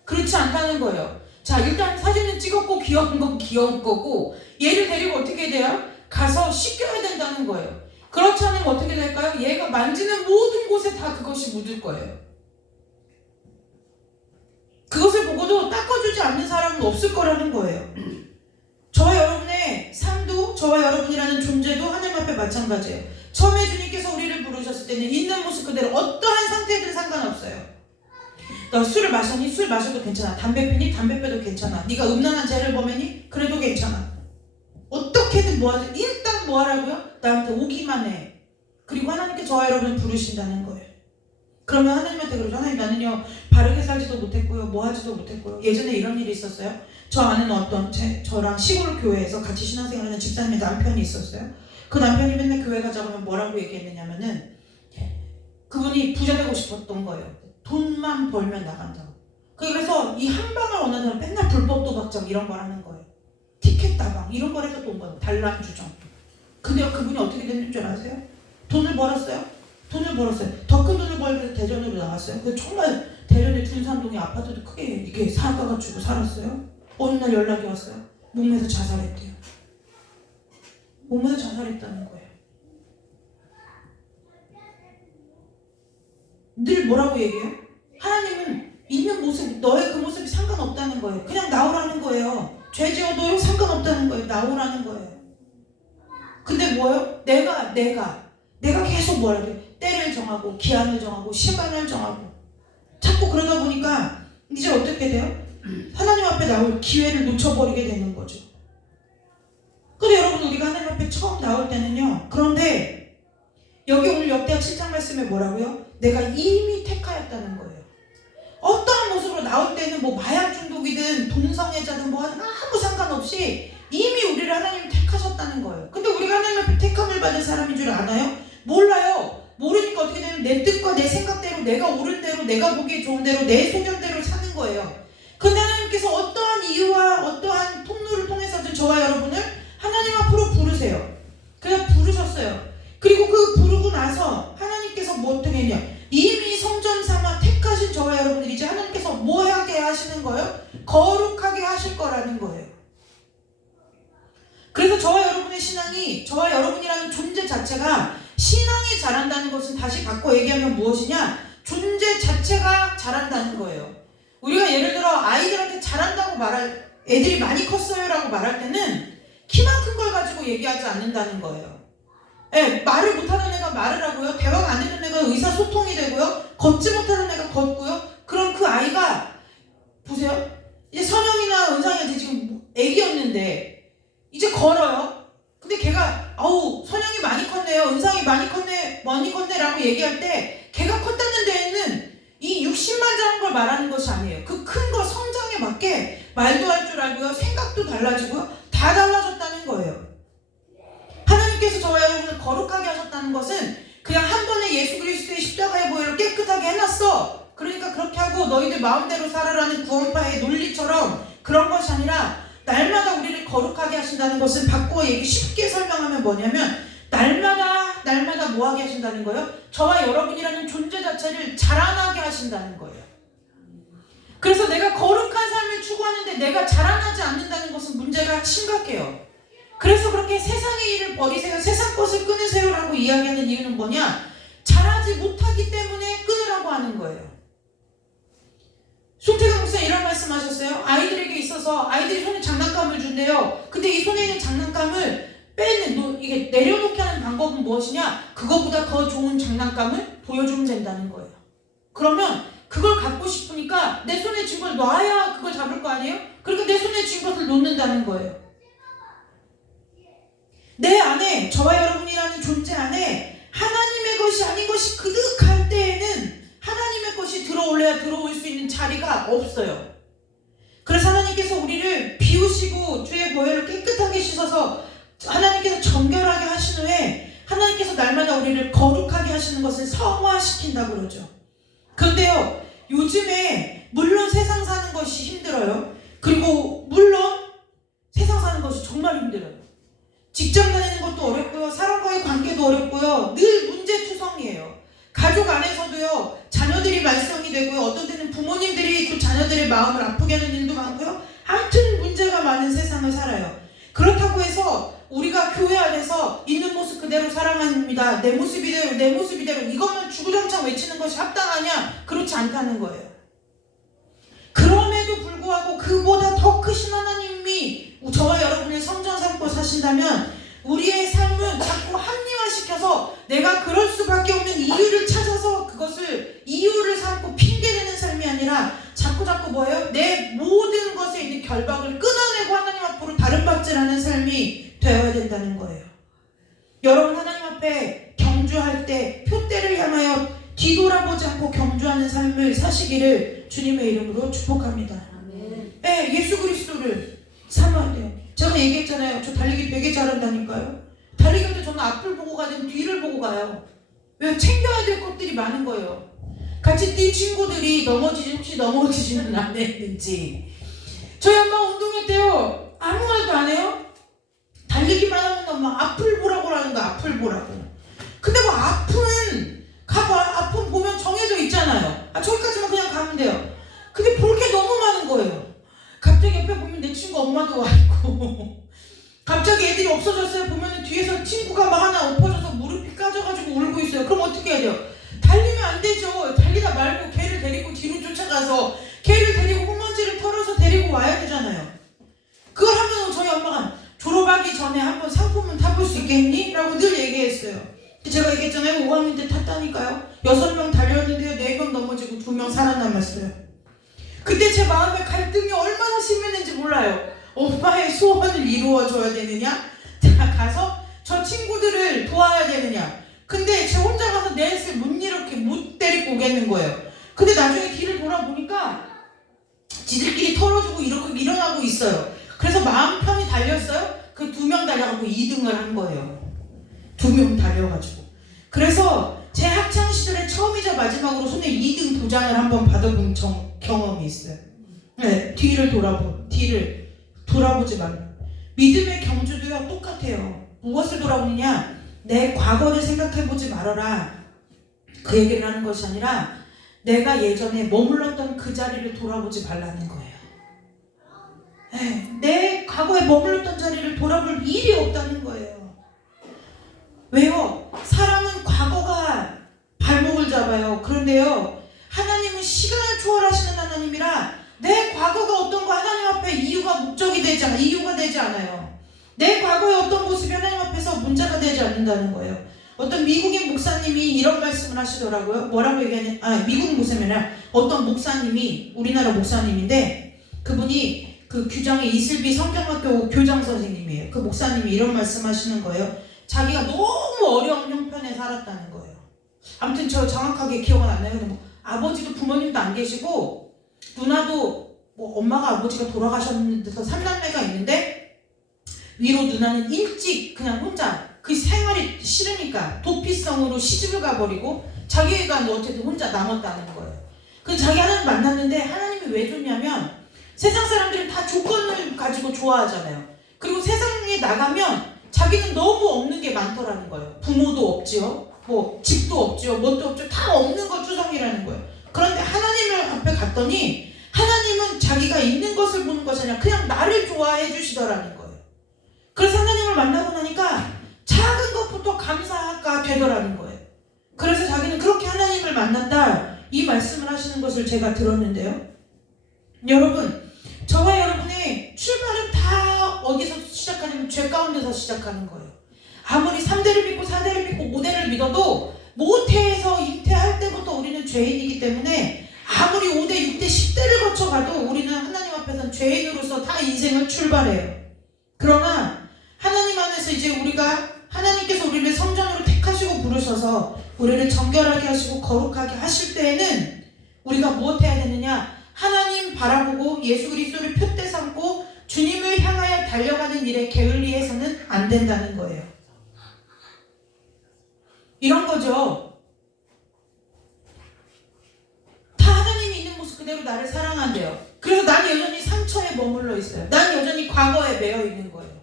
그렇지 않다는 거예요. 자, 일단 사진은 찍었고 귀여운 건 귀여운 거고 얘를 데리고 어떻게 돼요? 가서 씻겨야 된다는 거예요. 그렇지 않으면 어떻게 될까요? 얘가 만지는 모든 곳에 다 그것이 묻을 거예요. 그것을 보고도 닦아주지 않는 사람은 없을 거라는 거예요. 저와 여러분의 삶도 저와 여러분이라는 존재도 하나님 앞에 마찬가지예요. 처음에 주님께서 우리를 부르셨을 때는 있는 모습 그대로 어떠한 상태든 상관없어요. 너 술을 마셨니? 술 마셔도 괜찮아. 담배 피니? 담배 피도 괜찮아. 네가 음란한 죄를 범했니? 그래도 괜찮아. 어떻게든 뭐하지? 일단 뭐하라고요? 나한테 오기만 해. 그리고 하나님께 저와 여러분을 부르신다는 거예요. 그러면 하나님한테 그러죠. 하나님, 나는요 바르게 살지도 못했고요, 뭐 하지도 못했고요. 예전에 이런 일이 있었어요. 저 아는 저랑 시골 교회에서 같이 신앙생활하는 집사님의 남편이 있었어요. 그 남편이 맨날 교회 가자고 하면 뭐라고 얘기했느냐면은 그분이 부자 되고 싶었던 거예요. 돈만 벌면 나간다고. 그래서 이 한방을 원하는 맨날 불법 도박장 이런 걸 하는 거예요. 티켓 다방 이런 걸 해서 돈 버는 단란 주정. 근데 그분이 어떻게 됐는 줄 아세요? 돈을 벌었어요. 더 큰 돈을 벌기 위해서 대전으로 나갔어요. 근데 정말 대전의 둔산동에 아파트도 크게 이렇게 사가지고 살았어요. 어느 날 연락이 왔어요. 몸에서 자살했대요. 몸에서 자살했다는 거예요. 늘 뭐라고 얘기해요? 하나님은 있는 모습, 너의 그 모습이 상관없다는 거예요. 그냥 나오라는 거예요. 죄 지어도 상관없다는 거예요. 나오라는 거예요. 근데 뭐예요? 내가 계속 뭐라 그래요? 때를 정하고 기한을 정하고 시간을 정하고 자꾸 그러다 보니까 이제 어떻게 돼요? 하나님 앞에 나올 기회를 놓쳐버리게 되는 거죠. 근데 여러분, 우리가 하나님 앞에 처음 나올 때는요, 그런데 여기 오늘 역대하 7장 말씀에 뭐라고요? 내가 이미 택하였다는 거예요. 어떠한 모습으로 나올 때는 뭐 마약 중독이든 동성애자든 뭐 아무 상관없이 이미 우리를 하나님이 택하셨다는 거예요. 근데 우리가 하나님 앞에 택함을 받은 사람인 줄 아나요? 몰라요. 모르니까 어떻게 되면 내 뜻과 내 생각대로, 내가 옳은 대로, 내가 보기에 좋은 대로, 내 소견대로 사는 거예요. 근데 하나님께서 어떠한 이유와 어떠한 통로를 통해서든 저와 여러분을 하나님 앞으로 부르세요. 그냥 부르셨어요. 그리고 그 부르고 나서 하나님께서 뭐 어떻게 했냐, 이미 성전 삼아 택하신 저와 여러분들 이제 하나님께서 뭐 하게 하시는 거예요? 거룩하게 하실 거라는 거예요. 그래서 저와 여러분의 신앙이, 저와 여러분이라는 존재 자체가, 신앙이 자란다는 것은 다시 바꿔 얘기하면 무엇이냐, 존재 자체가 자란다는 거예요. 우리가 예를 들어 아이들한테 잘한다고 말할, 애들이 많이 컸어요 라고 말할 때는 키만 큰 걸 가지고 얘기하지 않는다는 거예요. 예, 말을 못하는 애가 말을 하고요, 대화가 안 되는 애가 의사소통이 되고요, 걷지 못하는 애가 걷고요. 그럼 그 아이가, 보세요, 이제 선영이나 은상이한테 지금 애기였는데 이제 걸어요. 근데 걔가 아우 선영이 많이 컸네요, 은상이 많이 컸네 라고 얘기할 때 걔가 컸다는 데에는 이 60만 자란 걸 말하는 것이 아니에요. 그 큰 거 성장에 맞게 말도 할 줄 알고요, 생각도 달라지고요, 다 달라졌다는 거예요. 하나님께서 저와 여러분을 거룩하게 하셨다는 것은 그냥 한 번에 예수 그리스도의 십자가의 보혈을 깨끗하게 해놨어, 그러니까 그렇게 하고 너희들 마음대로 살아라는 구원파의 논리처럼 그런 것이 아니라, 날마다 우리를 거룩하게 하신다는 것은 바꾸어 얘기 쉽게 설명하면 뭐냐면, 날마다 뭐하게 하신다는 거예요? 저와 여러분이라는 존재 자체를 자라나게 하신다는 거예요. 그래서 내가 거룩한 삶을 추구하는데 내가 자라나지 않는다는 것은 문제가 심각해요. 그래서 그렇게 세상의 일을 버리세요, 세상 것을 끊으세요 라고 이야기하는 이유는 뭐냐, 자라지 못하기 때문에 끊으라고 하는 거예요. 송태경 목사 이런 말씀하셨어요. 아이들에게 있어서 아이들이 손에 장난감을 준대요. 근데 이 손에 있는 장난감을 이게 내려놓게 하는 방법은 무엇이냐, 그거보다 더 좋은 장난감을 보여주면 된다는 거예요. 그러면 그걸 갖고 싶으니까 내 손에 쥔 걸 놔야 그걸 잡을 거 아니에요? 그러니까 내 손에 쥔 것을 놓는다는 거예요. 내 안에, 저와 여러분이라는 존재 안에 하나님의 것이 아닌 것이 그득할 때에는 하나님의 것이 들어올래야 들어올 수 있는 자리가 없어요. 그래서 하나님께서 우리를 비우시고 주의 보혈을 깨끗하게 씻어서 하나님께서 정결하게 하신 후에 하나님께서 날마다 우리를 거룩하게 하시는 것을 성화시킨다고 그러죠. 그런데요, 요즘에 물론 세상 사는 것이 힘들어요. 그리고 물론 세상 사는 것이 정말 힘들어요. 직장 다니는 것도 어렵고요, 사람과의 관계도 어렵고요, 늘 문제투성이에요. 가족 안에서도요, 자녀들이 말썽이 되고요, 어떤 때는 부모님들이 또 자녀들의 마음을 아프게 하는 일도 많고요, 아무튼 문제가 많은 세상을 살아요. 그렇다고 해서 우리가 교회 안에서 있는 모습 그대로 사랑합니다, 내 모습 이대로 이것만 주구장창 외치는 것이 합당하냐? 그렇지 않다는 거예요. 그럼에도 불구하고 그보다 더 크신 하나님이 저와 여러분을 성전 삼고 사신다면 우리의 삶은 자꾸 합리화시켜서 내가 그럴 수밖에 없는 이유를 찾아서 그것을 이유를 삼고 핑계대는 삶이 아니라 자꾸 뭐예요? 내 모든 것에 있는 결박을 끊어내고 하나님 앞으로 다른 박질하는 삶이 되어야 된다는 거예요. 여러분, 하나님 앞에 경주할 때 표대를 향하여 뒤돌아보지 않고 경주하는 삶을 사시기를 주님의 이름으로 축복합니다. 네, 예수 그리스도를 삼아야 돼요. 제가 얘기했잖아요. 저 달리기 되게 잘한다니까요. 달리기 할 때 저는 앞을 보고 가든 뒤를 보고 가요. 왜? 챙겨야 될 것들이 많은 거예요. 같이 뛴 친구들이 혹시 넘어지지는 않았는지. 저희 엄마 운동회 때요, 아무 말도 안 해요. 달리기만 하면 엄마 앞을 보라고 하는 거, 앞을 보라고. 근데 뭐 앞은 보면 정해져 있잖아요. 저기까지만 그냥 가면 돼요. 근데 볼 게 너무 많은 거예요. 갑자기 옆에 보면 내 친구 엄마도 와 있고, 갑자기 애들이 없어졌어요. 보면 뒤에서 친구가 막 하나 엎어져서 무릎이 까져가지고 울고 있어요. 그럼 어떻게 해야 돼요? 달리면 안 되죠. 달리다 말고 걔를 데리고 뒤로 쫓아가서 걔를 데리고 흙먼지를 털어서 데리고 와야 되잖아요. 그걸 하면 저희 엄마가 졸업하기 전에 한번 상품은 타볼 수 있겠니? 라고 늘 얘기했어요. 제가 얘기했잖아요. 5학년 때 탔다니까요. 6명 달렸는데요, 4명 넘어지고 2명 살아남았어요. 그때 제 마음의 갈등이 얼마나 심했는지 몰라요. 엄마의 소원을 이루어줘야 되느냐? 가서 저 친구들을 도와야 되느냐? 근데 제 혼자 가서 넷을 못 데리고 오겠는 거예요. 근데 나중에 뒤를 돌아보니까 지들끼리 털어주고 이렇게 일어나고 있어요. 그래서 마음 편히 달렸어요. 그 2명 달려가고 2등을 한 거예요. 2명 달려가지고. 그래서 제 학창시절에 처음이자 마지막으로 손에 2등 도장을 한번 받아본 경험이 있어요. 네, 뒤를 돌아보지 말고. 믿음의 경주도요, 똑같아요. 무엇을 돌아보느냐? 내 과거를 생각해보지 말아라. 그 얘기를 하는 것이 아니라 내가 예전에 머물렀던 그 자리를 돌아보지 말라는 거예요. 내 과거에 머물렀던 자리를 돌아볼 일이 없다는 거예요. 왜요? 사람은 과거가 발목을 잡아요. 그런데요, 하나님은 시간을 초월하시는 하나님이라 내 과거가 어떤 거 하나님 앞에 이유가 되지 않아요. 내 과거의 어떤 모습이 하나님 앞에서 문제가 되지 않는다는 거예요. 어떤 미국인 목사님이 이런 말씀을 하시더라고요. 뭐라고 얘기하냐? 미국 목사님이 아니라 어떤 목사님이, 우리나라 목사님인데 그분이 그 규장의 이슬비 성경학교 교장 선생님이에요. 그 목사님이 이런 말씀하시는 거예요. 자기가 너무 어려운 형편에 살았다는 거예요. 아무튼 저 정확하게 기억은 안 나요. 근데 뭐 아버지도 부모님도 안 계시고 누나도 뭐 엄마가 아버지가 돌아가셨는데서 3남매가 있는데 위로 누나는 일찍 그냥 혼자 그 생활이 싫으니까 도피성으로 시집을 가버리고 자기가 어쨌든 혼자 남았다는 거예요. 그 자기 하나님 만났는데 하나님이 왜 좋냐면 세상 사람들은 다 조건을 가지고 좋아하잖아요. 그리고 세상에 나가면 자기는 너무 없는 게 많더라는 거예요. 부모도 없지요. 뭐 집도 없지요. 뭣도 없죠. 다 없는 거 추성이라는 거예요. 그런데 하나님을 앞에 갔더니 하나님은 자기가 있는 것을 보는 것이 아니라 그냥 나를 좋아해 주시더라는 거예요. 그래서 하나님을 만나고 나니까 작은 것부터 감사가 되더라는 거예요. 그래서 자기는 그렇게 하나님을 만났다 이 말씀을 하시는 것을 제가 들었는데요. 여러분, 저와 여러분의 출발은 다 어디서 시작하냐면 죄 가운데서 시작하는 거예요. 아무리 3대를 믿고 4대를 믿고 5대를 믿어도 모태에서 잉태할 때부터 우리는 죄인이기 때문에 아무리 5대, 6대, 10대를 거쳐가도 우리는 하나님 앞에서는 죄인으로서 다 인생을 출발해요. 그러나 하나님 안에서 이제 하나님께서 우리를 성전으로 택하시고 부르셔서 우리를 정결하게 하시고 거룩하게 하실 때에는 우리가 무엇 해야 되느냐? 하나님 바라보고 예수 그리스도를 표대 삼고 주님을 향하여 달려가는 일에 게을리해서는 안 된다는 거예요. 이런 거죠. 다 하나님이 있는 모습 그대로 나를 사랑한대요. 그래서 난 여전히 상처에 머물러 있어요. 난 여전히 과거에 매여 있는 거예요.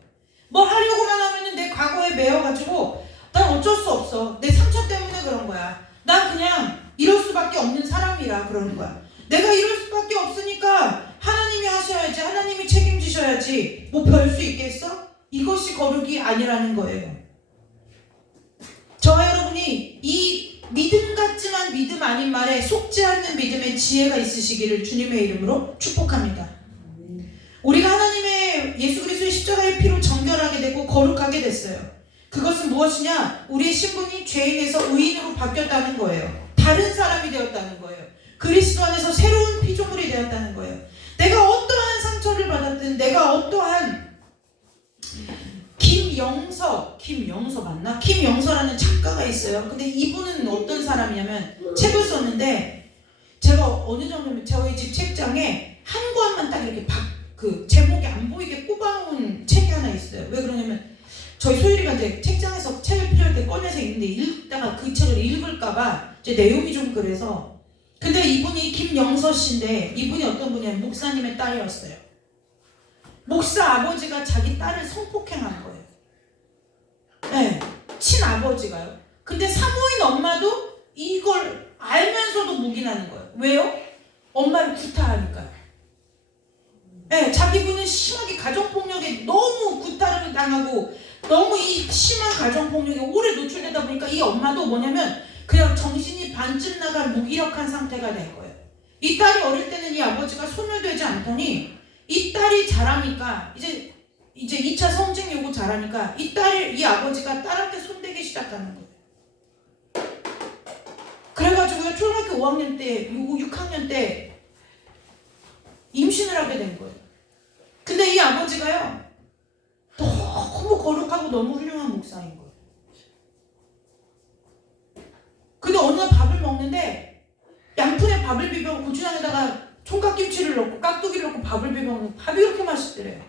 뭘 하려고만 하면은 내 과거에 매여가지고 난 어쩔 수 없어. 내 상처 때문에 그런 거야. 난 그냥 이럴 수밖에 없는 사람이라 그러는 거야. 내가 이럴 수밖에 없으니까 하나님이 하셔야지. 하나님이 책임지셔야지. 뭐 별 수 있겠어? 이것이 거룩이 아니라는 거예요. 저와 여러분이 이 믿음 같지만 믿음 아닌 말에 속지 않는 믿음의 지혜가 있으시기를 주님의 이름으로 축복합니다. 우리가 하나님의 예수 그리스도의 십자가의 피로 정결하게 되고 거룩하게 됐어요. 그것은 무엇이냐? 우리의 신분이 죄인에서 의인으로 바뀌었다는 거예요. 다른 사람이 되었다는 거예요. 그리스도 안에서 새로운 피조물이 되었다는 거예요. 내가 어떠한 상처를 받았든 내가 어떠한 김영서 맞나? 김영서라는 작가가 있어요. 근데 이분은 어떤 사람이냐면 책을 썼는데 제가 어느 정도면 저희 집 책장에 한 권만 딱 이렇게 그 제목이 안 보이게 꼽아놓은 책이 하나 있어요. 왜 그러냐면 저희 소율이가 이제 책장에서 책을 필요할 때 꺼내서 읽는데 읽다가 그 책을 읽을까봐 이제 내용이 좀 그래서. 근데 이분이 김영서 씨인데 이분이 어떤 분이냐면 목사님의 딸이었어요. 목사 아버지가 자기 딸을 성폭행한 거예요. 네, 친아버지가요. 근데 사모인 엄마도 이걸 알면서도 묵인하는 거예요. 왜요? 엄마를 구타하니까요. 네, 자기분은 심하게 가정폭력에 너무 구타를 당하고 너무 이 심한 가정폭력에 오래 노출되다 보니까 이 엄마도 뭐냐면 그냥 정신이 반쯤 나간 무기력한 상태가 된 거예요. 이 딸이 어릴 때는 이 아버지가 소멸되지 않더니 이 딸이 자라니까 이제 2차 성징 요구 자라니까 이 아버지가 딸한테 손대기 시작하는 거예요. 그래가지고 초등학교 5학년 때 6학년 때 임신을 하게 된 거예요. 근데 이 아버지가요 너무 거룩하고 너무 훌륭한 목사인 거예요. 근데 어느 날 밥을 먹는데 양푼에 밥을 비벼 고추장에다가 총각김치를 넣고 깍두기를 넣고 밥을 비벼 먹는 밥이 그렇게 맛있더래요.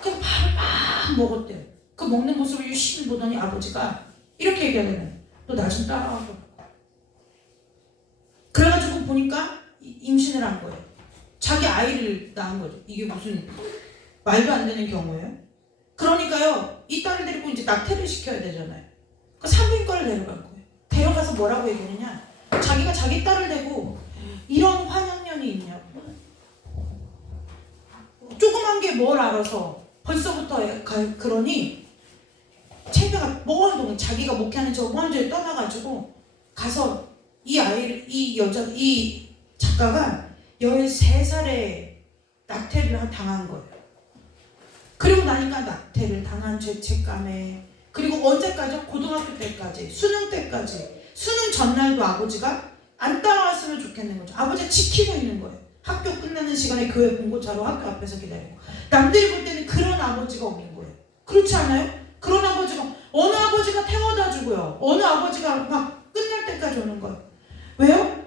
그래서 밥을 막 먹었대요. 그 먹는 모습을 유심히 보더니 아버지가 이렇게 얘기하더래요. 너 나 좀 따라와. 그래가지고 보니까 임신을 한 거예요. 자기 아이를 낳은 거죠. 이게 무슨 말도 안 되는 경우예요. 그러니까요 이 딸을 데리고 이제 낙태를 시켜야 되잖아요. 그 산부인과를 데려간 거예요. 데려가서 뭐라고 얘기하느냐, 자기가 자기 딸을 대고 이런 환영년이 있냐고. 조그만 게 뭘 알아서 벌써부터 그러니 창피가 멍하니 자기가 목회하는 저 먼저 떠나가지고 가서 이 작가가 13살에 낙태를 당한 거예요. 그리고 나니까 낙태를 당한 죄책감에, 그리고 언제까지? 고등학교 때까지, 수능 때까지, 수능 전날도 아버지가 안 따라왔으면 좋겠는 거죠. 아버지가 지키고 있는 거예요. 학교 끝나는 시간에 교회 봉고차로 학교 앞에서 기다리고. 남들이 볼 때는 그런 아버지가 없는 거예요. 그렇지 않아요? 그런 아버지가, 어느 아버지가 태워다 주고요, 어느 아버지가 막 끝날 때까지 오는 거예요. 왜요?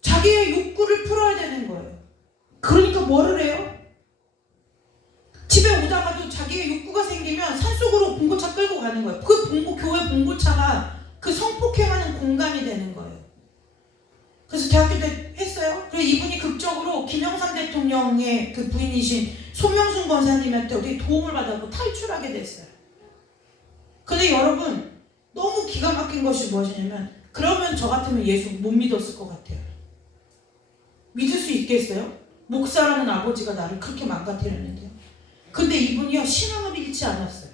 자기의 욕구를 풀어야 되는 거예요. 그러니까 뭐를 해요? 집에 오다가도 자기의 욕구가 생기면 산속으로 봉고차 끌고 가는 거예요. 그 교회 봉고차가 그 성폭행하는 공간이 되는 거예요. 그래서 대학교 때 했어요. 그리고 이분이 극적으로 김영삼 대통령의 그 부인이신 손명순 권사님한테 어떻게 도움을 받아서 탈출하게 됐어요. 근데 여러분, 너무 기가 막힌 것이 무엇이냐면, 그러면 저 같으면 예수 못 믿었을 것 같아요. 믿을 수 있겠어요? 목사라는 아버지가 나를 그렇게 망가뜨렸는데요. 근데 이분이요, 신앙을 잃지 않았어요.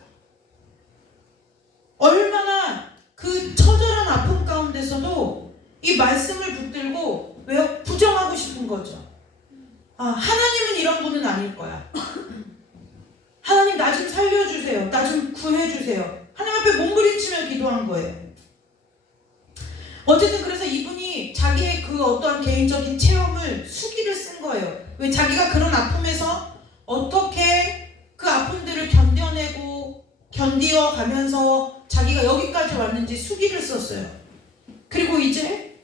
얼마나 그 처절한 아픔 가운데서도 이 말씀을 붙들고, 왜요? 부정하고 싶은 거죠. 아, 하나님은 이런 분은 아닐 거야. 하나님 나 좀 살려주세요. 나 좀 구해주세요. 하나님 앞에 몸부림치며 기도한 거예요. 어쨌든 그래서 이분이 자기의 그 어떠한 개인적인 체험을 수기를 쓴 거예요. 왜? 자기가 그런 아픔에서 어떻게 그 아픔들을 견디어 가면서 자기가 여기까지 왔는지 수기를 썼어요. 그리고 이제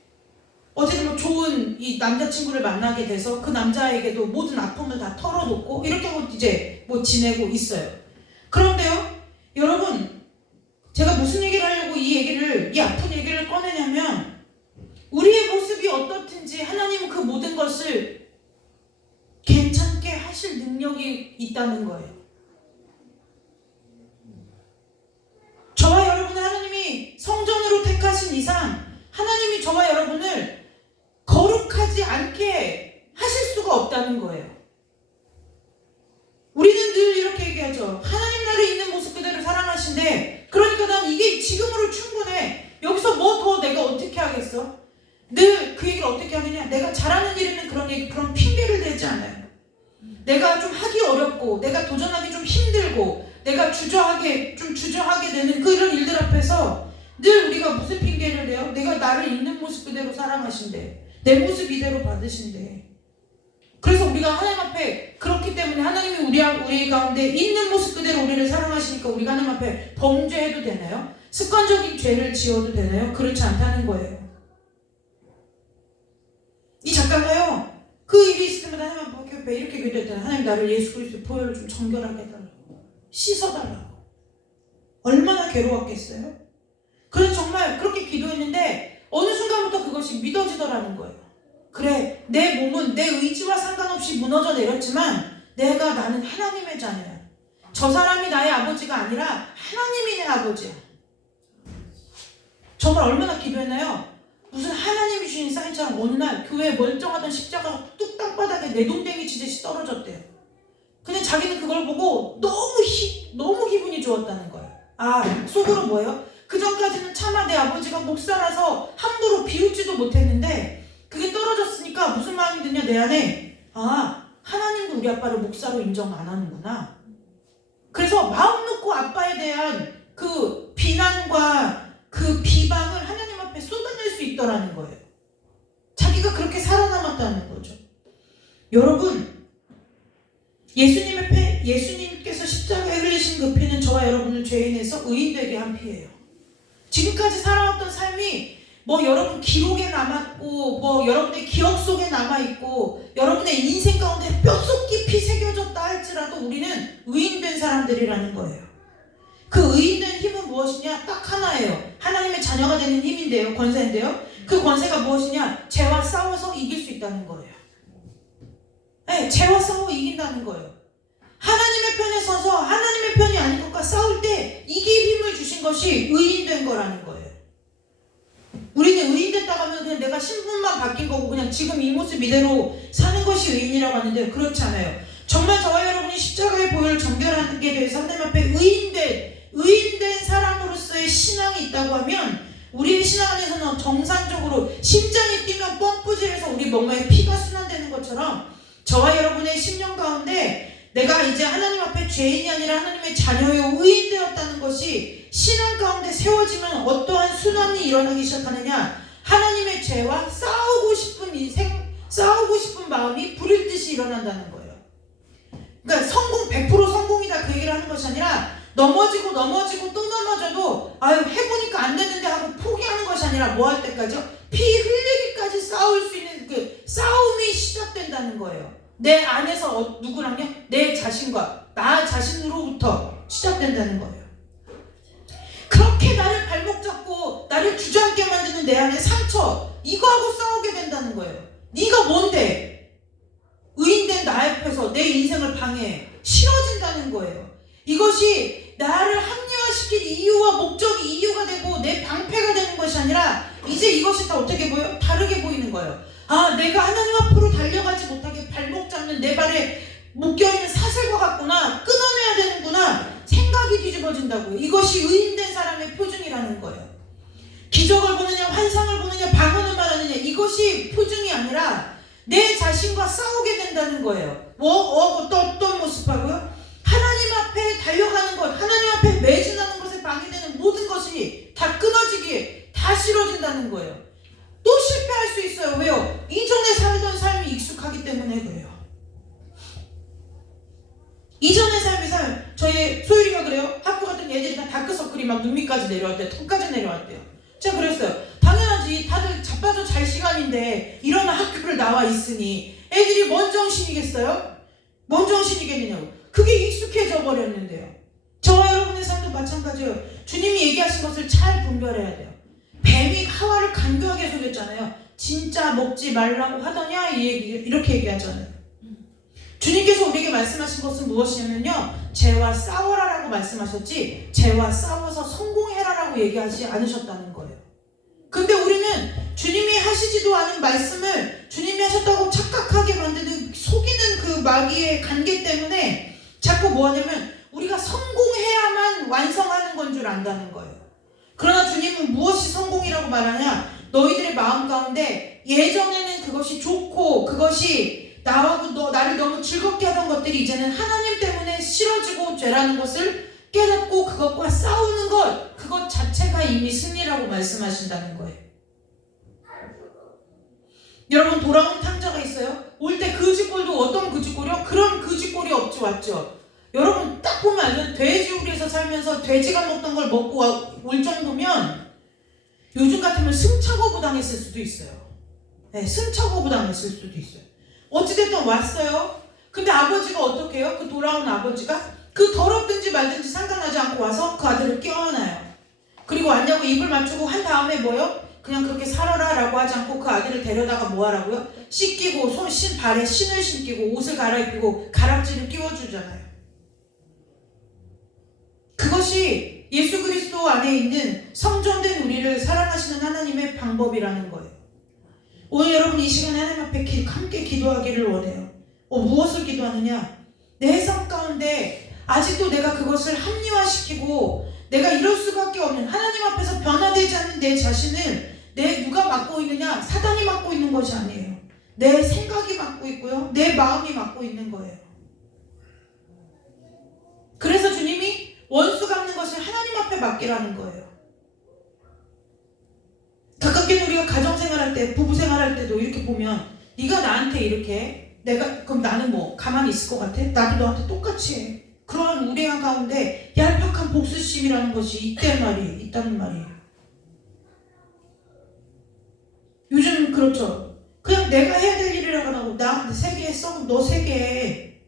어쨌든 뭐 좋은 이 남자친구를 만나게 돼서 그 남자에게도 모든 아픔을 다 털어놓고 이렇게 하고 이제 뭐 지내고 있어요. 그런데요, 여러분, 제가 무슨 얘기를 하려고 이 아픈 얘기를 꺼내냐면, 우리의 모습이 어떻든지 하나님은 그 모든 것을 괜찮게 하실 능력이 있다는 거예요. 저와 여러분을 하나님이 성전으로 택하신 이상, 하나님이 저와 여러분을 거룩하지 않게 하실 수가 없다는 거예요. 우리는 늘 이렇게 얘기하죠. 하나님 나를 있는 모습 그대로 사랑하신대. 그러니까 난 이게 지금으로 충분해. 여기서 뭐 더 내가 어떻게 하겠어? 늘 그 얘기를 어떻게 하느냐? 내가 잘하는 일에는 그런 핑계를 대지 않아요. 내가 좀 하기 어렵고, 내가 도전하기 좀 힘들고, 내가 주저하게 되는 그런 일들 앞에서 늘 우리가 무슨 핑계를 대요? 내가 나를 있는 모습 그대로 사랑하신대. 내 모습 이대로 받으신대. 그래서 우리가 하나님 앞에, 그렇기 때문에 하나님이 우리 가운데 있는 모습 그대로 우리를 사랑하시니까 우리가 하나님 앞에 범죄해도 되나요? 습관적인 죄를 지어도 되나요? 그렇지 않다는 거예요. 이 작가가요, 그 일이 있을 때마다 하나님 앞에 이렇게 기도했잖아요. 하나님 나를 예수 그리스도의 보혈로 좀 정결하게 해달라고, 씻어달라고. 얼마나 괴로웠겠어요? 그래서 정말 그렇게 기도했는데 어느 순간부터 그것이 믿어지더라는 거예요. 그래, 내 몸은 내 의지와 상관없이 무너져 내렸지만 나는 하나님의 자녀야. 저 사람이 나의 아버지가 아니라 하나님이 내 아버지야. 정말 얼마나 기도했나요? 무슨 하나님이 주신 사인처럼 어느 날 교회에 멀쩡하던 십자가가 뚝 땅바닥에 내동댕이 치듯이 떨어졌대요. 근데 자기는 그걸 보고 너무 기분이 좋았다는 거예요. 아, 속으로 뭐예요? 그 전까지는 차마 내 아버지가 목사라서 함부로 비웃지도 못했는데, 그게 떨어졌으니까 무슨 마음이 드냐, 내 안에. 아, 하나님도 우리 아빠를 목사로 인정 안 하는구나. 그래서 마음 놓고 아빠에 대한 그 비난과 그 비방을 하나님 앞에 쏟아낼 수 있더라는 거예요. 자기가 그렇게 살아남았다는 거죠. 여러분, 예수님께서 십자가에 흘리신 그 피는 저와 여러분을 죄인에서 의인되게 한 피예요. 지금까지 살아왔던 삶이 뭐 여러분 기록에 남았고, 뭐 여러분의 기억 속에 남아있고, 여러분의 인생 가운데 뼛속 깊이 새겨졌다 할지라도 우리는 의인된 사람들이라는 거예요. 그 의인된 힘은 무엇이냐? 딱 하나예요. 하나님의 자녀가 되는 힘인데요, 권세인데요. 그 권세가 무엇이냐? 죄와 싸워서 이길 수 있다는 거예요. 네, 죄와 싸워 이긴다는 거예요. 하나님의 편에 서서 하나님의 편이 아닌 것과 싸울 때 이길 힘을 주신 것이 의인된 거라는 거예요. 우리는 의인됐다고 하면 그냥 내가 신분만 바뀐 거고 그냥 지금 이 모습 이대로 사는 것이 의인이라고 하는데 그렇지 않아요. 정말 저와 여러분이 십자가의 보혈을 정결하게 대해서 하나님 앞에 의인된 사람으로서의 신앙이 있다고 하면 우리의 신앙 안에서는 정상적으로 심장이 뛰면 펌프질해서 우리 몸에 피가 순환되는 것처럼 저와 여러분의 심령 가운데 내가 이제 하나님 앞에 죄인이 아니라 하나님의 자녀요 의인되었다는 것이 신앙 가운데 세워지면 어떠한 순환이 일어나기 시작하느냐, 하나님의 죄와 싸우고 싶은 인생, 싸우고 싶은 마음이 불일 듯이 일어난다는 거예요. 그러니까 100% 성공이다 그 얘기를 하는 것이 아니라 넘어지고 또 넘어져도 아유 해보니까 안 되는데 하고 포기하는 것이 아니라 뭐 할 때까지요? 피 흘리기까지 싸울 수 있는 그 싸움이 시작된다는 거예요. 내 안에서 누구랑요? 내 자신과 나 자신으로부터 시작된다는 거예요. 그렇게 나를 발목 잡고 나를 주저앉게 만드는 내 안의 상처, 이거하고 싸우게 된다는 거예요. 네가 뭔데 의인된 나 앞에서 내 인생을 방해해. 싫어진다는 거예요. 이것이 나를 합리화시킬 이유와 목적이 이유가 되고 내 방패가 되는 것이 아니라 이제 이것이 다 어떻게 보여요? 다르게 보이는 거예요. 아, 내가 하나님 앞으로 달려가지 못하게 발목 잡는 내 발에 묶여있는 사슬과 같구나, 끊어내야 되는구나 생각이 뒤집어진다고요. 이것이 의인된 사람의 표징이라는 거예요. 기적을 보느냐 환상을 보느냐 방언을 말하느냐 이것이 표징이 아니라 내 자신과 싸우게 된다는 거예요. 어떤 모습하고요? 하나님 앞에 달려가는 것, 하나님 앞에 매진하는 것에 방해되는 모든 것이 다 끊어지기에 다 싫어진다는 거예요. 또 실패할 수 있어요. 왜요? 이전에 살던 삶이 익숙하기 때문에 그래요. 이전의 삶이 저희 소율이가 그래요. 학교 갔더니 애들이 다 다크서클이 막 눈 밑까지 내려왔대요. 턱까지 내려왔대요. 제가 그랬어요. 당연하지. 다들 자빠져 잘 시간인데 이런 학교를 나와 있으니 애들이 뭔 정신이겠어요? 뭔 정신이겠느냐고. 그게 익숙해져 버렸는데요. 저와 여러분의 삶도 마찬가지예요. 주님이 얘기하신 것을 잘 분별해야 돼요. 뱀이 하와를 간교하게 속였잖아요. 진짜 먹지 말라고 하더냐 이렇게 얘기하잖아요. 주님께서 우리에게 말씀하신 것은 무엇이냐면요, 죄와 싸워라라고 말씀하셨지 죄와 싸워서 성공해라라고 얘기하지 않으셨다는 거예요. 근데 우리는 주님이 하시지도 않은 말씀을 주님이 하셨다고 착각하게 만드는 속이는 그 마귀의 관계 때문에 자꾸 뭐하냐면 우리가 성공해야만 완성하는 건 줄 안다는 거예요. 그러나 주님은 무엇이 성공이라고 말하냐, 너희들의 마음 가운데 예전에는 그것이 좋고 그것이 나를 너무 즐겁게 하던 것들이 이제는 하나님 때문에 싫어지고 죄라는 것을 깨닫고 그것과 싸우는 것, 그것 자체가 이미 승리라고 말씀하신다는 거예요. 여러분, 돌아온 탕자가 있어요? 올 때 그지꼴도 어떤 그지꼴이요? 그런 그지꼴이 없지 왔죠? 여러분 딱 보면 알죠? 돼지우리에서 살면서 돼지가 먹던 걸 먹고 올 정도면 요즘 같으면 승차거부 당했을 수도 있어요. 네, 승차거부 당했을 수도 있어요. 어찌됐든 왔어요. 근데 아버지가 어떻게 해요? 그 돌아온 아버지가 그 더럽든지 말든지 상관하지 않고 와서 그 아들을 껴안아요. 그리고 왔냐고 입을 맞추고 한 다음에 뭐요? 그냥 그렇게 살아라 라고 하지 않고 그 아들을 데려다가 뭐 하라고요? 씻기고 발에 신을 신기고 옷을 갈아입히고 가락지를 끼워주잖아요. 그것이 예수 그리스도 안에 있는 성전된 우리를 사랑하시는 하나님의 방법이라는 거예요. 오늘 여러분 이 시간에 하나님 앞에 함께 기도하기를 원해요. 무엇을 기도하느냐? 내 삶 가운데 아직도 내가 그것을 합리화시키고 내가 이럴 수밖에 없는, 하나님 앞에서 변화되지 않는 내 자신을 누가 맡고 있느냐? 사단이 맡고 있는 것이 아니에요. 내 생각이 맡고 있고요. 내 마음이 맡고 있는 거예요. 그래서 주님이 원수 갚는 것을 하나님 앞에 맡기라는 거예요. 가깝게는 우리가 가정생활할 때, 부부생활할 때도 이렇게 보면 네가 나한테 이렇게 그럼 나는 뭐 가만히 있을 것 같아? 나도 너한테 똑같이 해. 그런 우리 가운데 얄팍한 복수심이라는 것이 있다는 말이에요. 요즘 그렇죠. 그냥 내가 해야 될 일이라고 하고 나한테 3개 했어? 그럼 너 3개 해.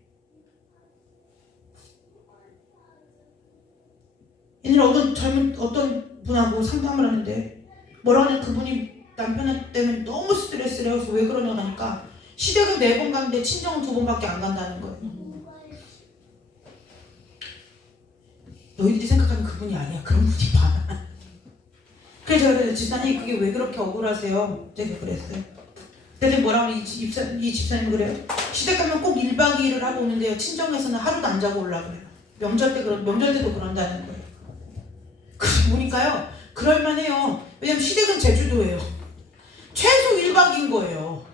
옛날에 어떤 분하고 상담을 하는데 뭐라 하냐, 그분이 남편 때문에 너무 스트레스를 해서 왜 그러냐고 하니까 시댁은 4번 가는데 친정은 2번밖에 안 간다는 거예요. 너희들이 생각하는 그분이 아니야. 그런 분이 많아. 그래서 제가 그랬어요. 집사님 그게 왜 그렇게 억울하세요? 제가 그랬어요. 그래서 뭐라고 이 집사님 그래요? 시댁 가면 꼭 1박 2일을 하고 오는데요. 친정에서는 하루도 안 자고 오려고 그래요. 명절 때도 그런다는 거예요. 그래서 보니까요. 그럴만해요. 왜냐면 시댁은 제주도예요. 최소 1박인 거예요.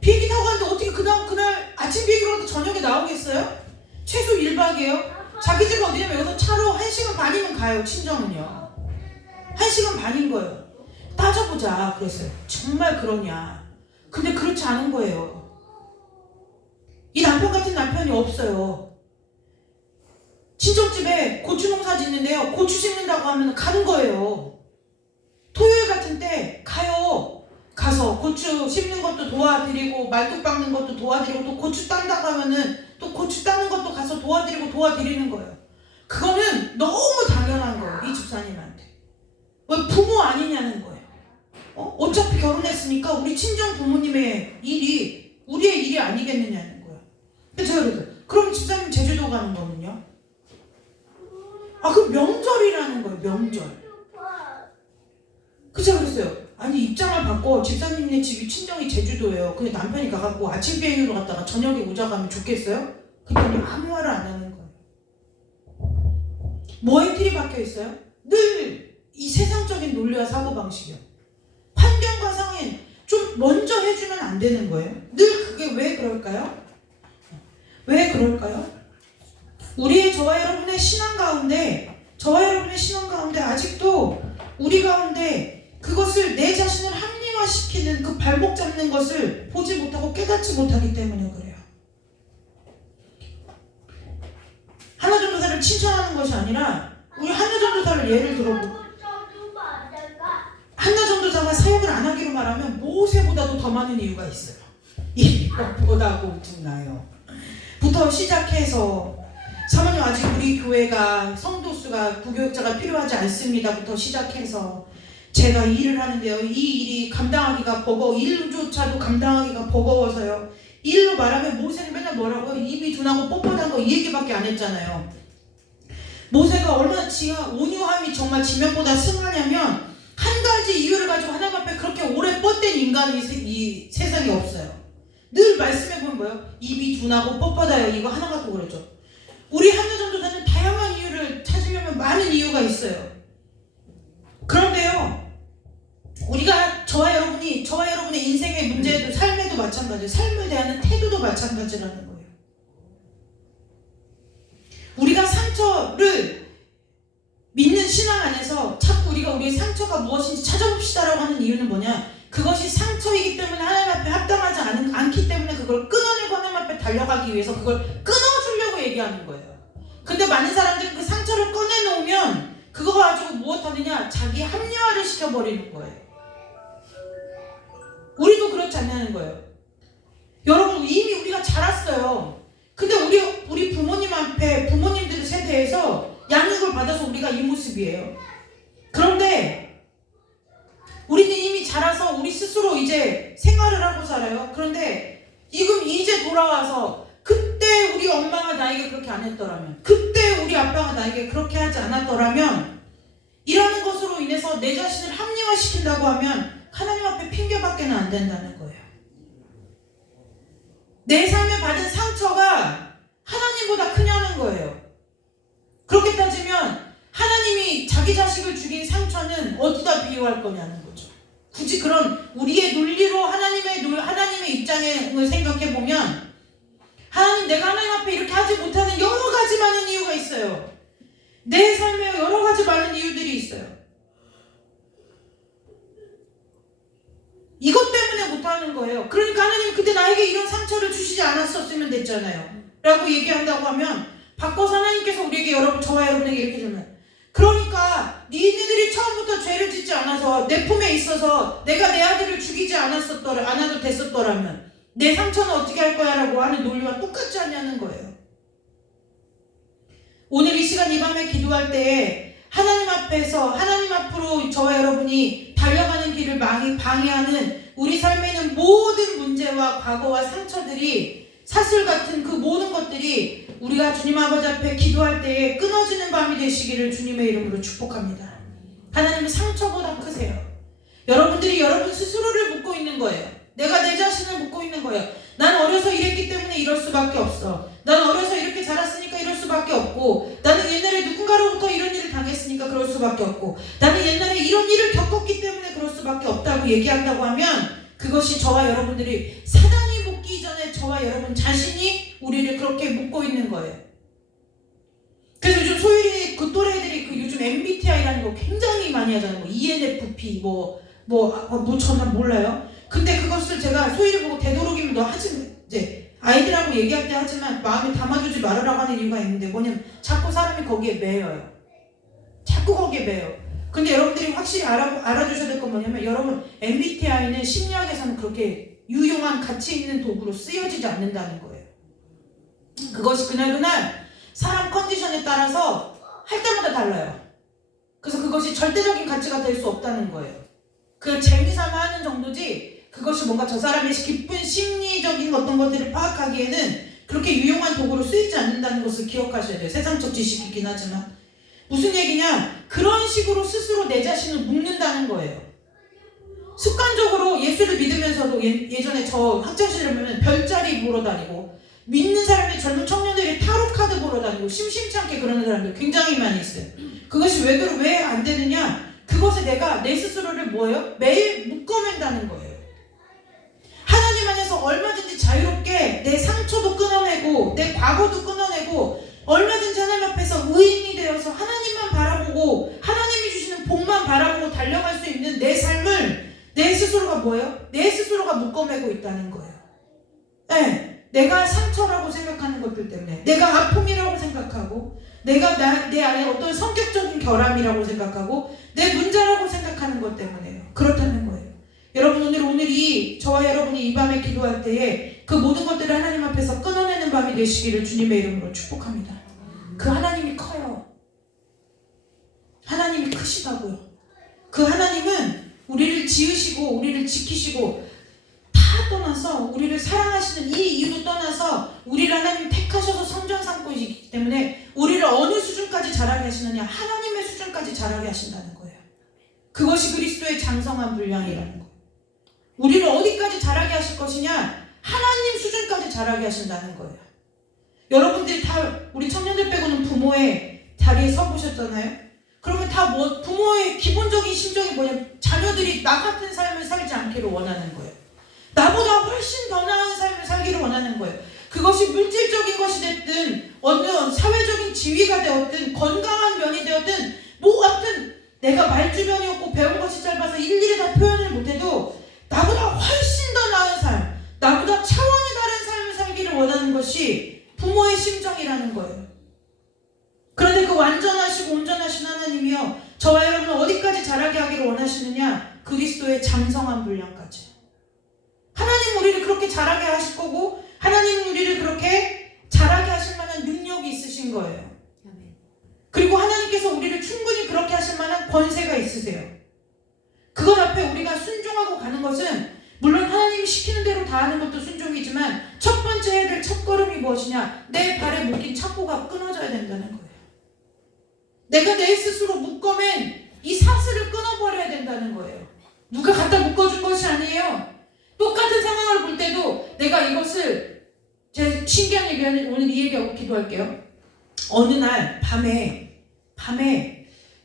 비행기 타고 가는데 어떻게 그날 아침 비행기로 가도 저녁에 나오겠어요? 최소 1박이에요. 자기 집 어디냐면 여기서 차로 1시간 반이면 가요. 친정은요. 1시간 반인 거예요. 따져보자 그랬어요. 정말 그러냐. 근데 그렇지 않은 거예요. 이 남편 같은 남편이 없어요. 친정집에 고추 농사 짓는데요. 고추 심는다고 하면 가는 거예요. 토요일 같은 때 가요. 가서 고추 심는 것도 도와드리고 말뚝 박는 것도 도와드리고 또 고추 딴다고 하면은 또 고추 따는 것도 가서 도와드리는 거예요. 그거는 너무 당연한 거예요. 이 집사님한테. 왜 부모 아니냐는 거예요. 어차피 결혼했으니까 우리 친정 부모님의 일이 우리의 일이 아니겠느냐는 거예요. 그래서 제가 그랬어요. 그럼 집사님 제주도 가는 거는요? 그럼 명절이라는 거예요. 명절. 그래서 제가 그랬어요. 아니 입장을 바꿔. 집사님네 집이 친정이 제주도예요. 근데 남편이 가갖고 아침 비행기로 갔다가 저녁에 오자고 하면 좋겠어요? 그랬더니 아무 말을 안 하는 거예요. 뭐에 틀이 박혀 있어요? 늘 이 세상적인 논리와 사고방식이요. 환경과 상인 좀 먼저 해주면 안 되는 거예요. 늘 그게 왜 그럴까요? 왜 그럴까요? 저와 여러분의 신앙 가운데 아직도 우리 가운데 그것을 내 자신을 합리화시키는 그 발목 잡는 것을 보지 못하고 깨닫지 못하기 때문에 그래요. 하나전도사를 칭찬하는 것이 아니라 우리 하나전도사를 예를 들어보고 하나전도사가 사역을 안 하기로 말하면 모세보다도 더 많은 이유가 있어요. 이것보다 고증나요. 부터 시작해서 사모님 아직 우리 교회가 성도수가 부교육자가 필요하지 않습니다부터 시작해서 제가 일을 하는데요. 이 일이 감당하기가 일조차도 감당하기가 버거워서요. 일로 말하면 모세는 맨날 뭐라고요? 입이 둔하고 뻣뻣한 거 이 얘기밖에 안 했잖아요. 모세가 얼마나 온유함이 정말 지면보다 승하냐면 한 가지 이유를 가지고 하나님 앞에 그렇게 오래 뻗댄 인간이 이 세상에 없어요. 늘 말씀해보면 뭐예요? 입이 둔하고 뻣뻣해요. 이거 하나 갖고 그러죠. 우리 하나전도사는 다양한 이유를 찾으려면 많은 이유가 있어요. 그런데요. 우리가 저와 여러분의 인생의 문제도 삶에도 마찬가지예요. 삶을 대하는 태도도 마찬가지라는 거예요. 우리가 상처를 믿는 신앙 안에서 자꾸 우리가 우리의 상처가 무엇인지 찾아봅시다라고 하는 이유는 뭐냐? 그것이 상처이기 때문에 하나님 앞에 합당하지 않기 때문에 그걸 끊어내고 하나님 앞에 달려가기 위해서 그걸 끊어주려고 얘기하는 거예요. 근데 많은 사람들은 그 상처를 꺼내놓으면 그거 가지고 무엇 하느냐? 자기 합리화를 시켜버리는 거예요. 우리도 그렇지 않냐는 거예요. 여러분 이미 우리가 자랐어요. 근데 우리 부모님 앞에 부모님들 세대에서 양육을 받아서 우리가 이 모습이에요. 그런데 우리는 이미 자라서 우리 스스로 이제 생활을 하고 살아요. 그런데 지금 이제 돌아와서 그때 우리 엄마가 나에게 그렇게 안 했더라면, 그때 우리 아빠가 나에게 그렇게 하지 않았더라면, 이라는 것으로 인해서 내 자신을 합리화시킨다고 하면 하나님 앞에 핑계밖에는 안 된다는 거예요. 내 삶에 받은 상처가 하나님보다 크냐는 거예요. 그렇게 따지면 하나님이 자기 자식을 죽인 상처는 어디다 비유할 거냐는 거죠. 굳이 그런 우리의 논리로 하나님의 입장을 생각해 보면 하나님, 내가 하나님 앞에 이렇게 하지 못하는 여러 가지 많은 이유가 있어요. 내 삶에 여러 가지 많은 이유들이 있어요. 이것 때문에 못하는 거예요. 그러니까 하나님 그때 나에게 이런 상처를 주시지 않았었으면 됐잖아요 라고 얘기한다고 하면 바꿔서 하나님께서 우리에게 저와 여러분에게 이렇게 주면, 그러니까 니네들이 처음부터 죄를 짓지 않아서 내 품에 있어서 내가 내 아들을 죽이지 않아도 됐었더라면 내 상처는 어떻게 할 거야 라고 하는 논리와 똑같지 않냐는 거예요. 오늘 이 시간 이 밤에 기도할 때에 하나님 앞으로 저와 여러분이 달려가는 길을 방해하는 우리 삶에 있는 모든 문제와 과거와 상처들이 사슬 같은 그 모든 것들이 우리가 주님 아버지 앞에 기도할 때에 끊어지는 밤이 되시기를 주님의 이름으로 축복합니다. 하나님은 상처보다 크세요. 여러분들이 여러분 스스로를 묻고 있는 거예요. 내가 내 자신을 묻고 있는 거예요. 난 어려서 이랬기 때문에 이럴 수밖에 없어. 난 어려서 이렇게 자랐으니까 이럴 수밖에 없고, 나는 옛날에 누군가로부터 이런 일을 당했으니까 그럴 수밖에 없고, 나는 옛날에 이런 일을 겪었기 때문에 그럴 수밖에 없다고 얘기한다고 하면, 그것이 저와 여러분들이 사단이 묻기 전에 저와 여러분 자신이 우리를 그렇게 묻고 있는 거예요. 그래서 요즘 소율이 그 또래들이 그 요즘 MBTI라는 거 굉장히 많이 하잖아요. 뭐 ENFP 저는 몰라요. 근데 그것을 제가 소율이 보고 되도록이면 너 하지, 이제 아이들하고 얘기할 때 하지만 마음에 담아두지 말으라고 하는 이유가 있는데, 뭐냐면 자꾸 사람이 거기에 매여요. 자꾸 거기에 매여. 근데 여러분들이 확실히 알아주셔야 될 건 뭐냐면, 여러분 MBTI는 심리학에서는 그렇게 유용한 가치 있는 도구로 쓰여지지 않는다는 거예요. 그것이 그날 사람 컨디션에 따라서 할 때마다 달라요. 그래서 그것이 절대적인 가치가 될 수 없다는 거예요. 그 재미삼아 하는 정도지, 그것이 뭔가 저 사람의 깊은 심리적인 어떤 것들을 파악하기에는 그렇게 유용한 도구로 쓰이지 않는다는 것을 기억하셔야 돼요. 세상적 지식이긴 하지만. 무슨 얘기냐? 그런 식으로 스스로 내 자신을 묶는다는 거예요. 습관적으로 예수를 믿으면서도 예전에 저 학창시절에 보면 별자리 보러 다니고, 믿는 사람이 젊은 청년들이 타로 카드 보러 다니고 심심치 않게 그러는 사람들 굉장히 많이 있어요. 그것이 왜 안 되느냐? 그것에 내가 내 스스로를 뭐예요? 매일 묶어맨다는 거예요. 하나님 안에서 얼마든지 자유롭게 내 상처도 끊어내고 내 과거도 끊어내고 얼마든지 하나님 앞에서 의인이 되어서 하나님만 바라보고 하나님이 주시는 복만 바라보고 달려갈 수 있는 내 삶을 내 스스로가 뭐예요? 내 스스로가 묶어매고 있다는 거예요. 네, 내가 상처라고 생각하는 것들 때문에, 내가 아픔이라고 생각하고, 내가 내 안에 어떤 성격적인 결함이라고 생각하고, 내 문제라고 생각하는 것 때문에요. 그렇다는 거예요. 여러분, 오늘이 저와 여러분이 이 밤에 기도할 때에 그 모든 것들을 하나님 앞에서 끊어내는 밤이 되시기를 주님의 이름으로 축복합니다. 그 하나님이 커요. 하나님이 크시다고요. 그 하나님은 우리를 지으시고 우리를 지키시고 다 떠나서 우리를 사랑하시는 이 이유도 떠나서 우리를 하나님 택하셔서 성전 삼고이기 때문에 우리를 어느 수준까지 자라게 하시느냐? 하나님의 수준까지 자라게 하신다는 거예요. 그것이 그리스도의 장성한 분량이라는 거예요. 우리를 어디까지 자라게 하실 것이냐? 하나님 수준까지 자라게 하신다는 거예요. 여러분들이 다 우리 청년들 빼고는 부모의 자리에 서보셨잖아요. 그러면 다 부모의 기본적인 심정이 뭐냐면 자녀들이 나 같은 삶을 살지 않기를 원하는 거예요. 나보다 훨씬 더 나은 삶을 살기를 원하는 거예요. 그것이 물질적인 것이 됐든 어느 사회적인 지위가 되었든 건강한 면이 되었든 아무튼 내가 말주변이 없고 배운 것이 짧아서 일일이 다 표현을 못해도 나보다 훨씬 더 나은 삶, 나보다 차원이 다른 삶을 살기를 원하는 것이 부모의 심정이라는 거예요. 그런데 그 완전하시고 온전하신 하나님이요, 저와 여러분을 어디까지 자라게 하기를 원하시느냐? 그리스도의 장성한 분량까지. 하나님 우리를 그렇게 자라게 하실 거고, 하나님 우리를 그렇게 자라게 하실 만한 능력이 있으신 거예요. 그리고 하나님께서 우리를 충분히 그렇게 하실 만한 권세가 있으세요. 그것 앞에 우리가 순종하고 가는 것은 물론 하나님이 시키는 대로 다 하는 것도 순종이지만 첫 번째 해야 될 첫걸음이 무엇이냐? 내 발에 묶인 착고가 끊어져야 된다는 거예요. 내가 내 스스로 묶어맨 이 사슬을 끊어버려야 된다는 거예요. 누가 갖다 묶어준 것이 아니에요. 똑같은 상황을 볼 때도 내가 이것을, 제 신기한 얘기는 오늘 이 얘기하고 기도할게요. 어느 날 밤에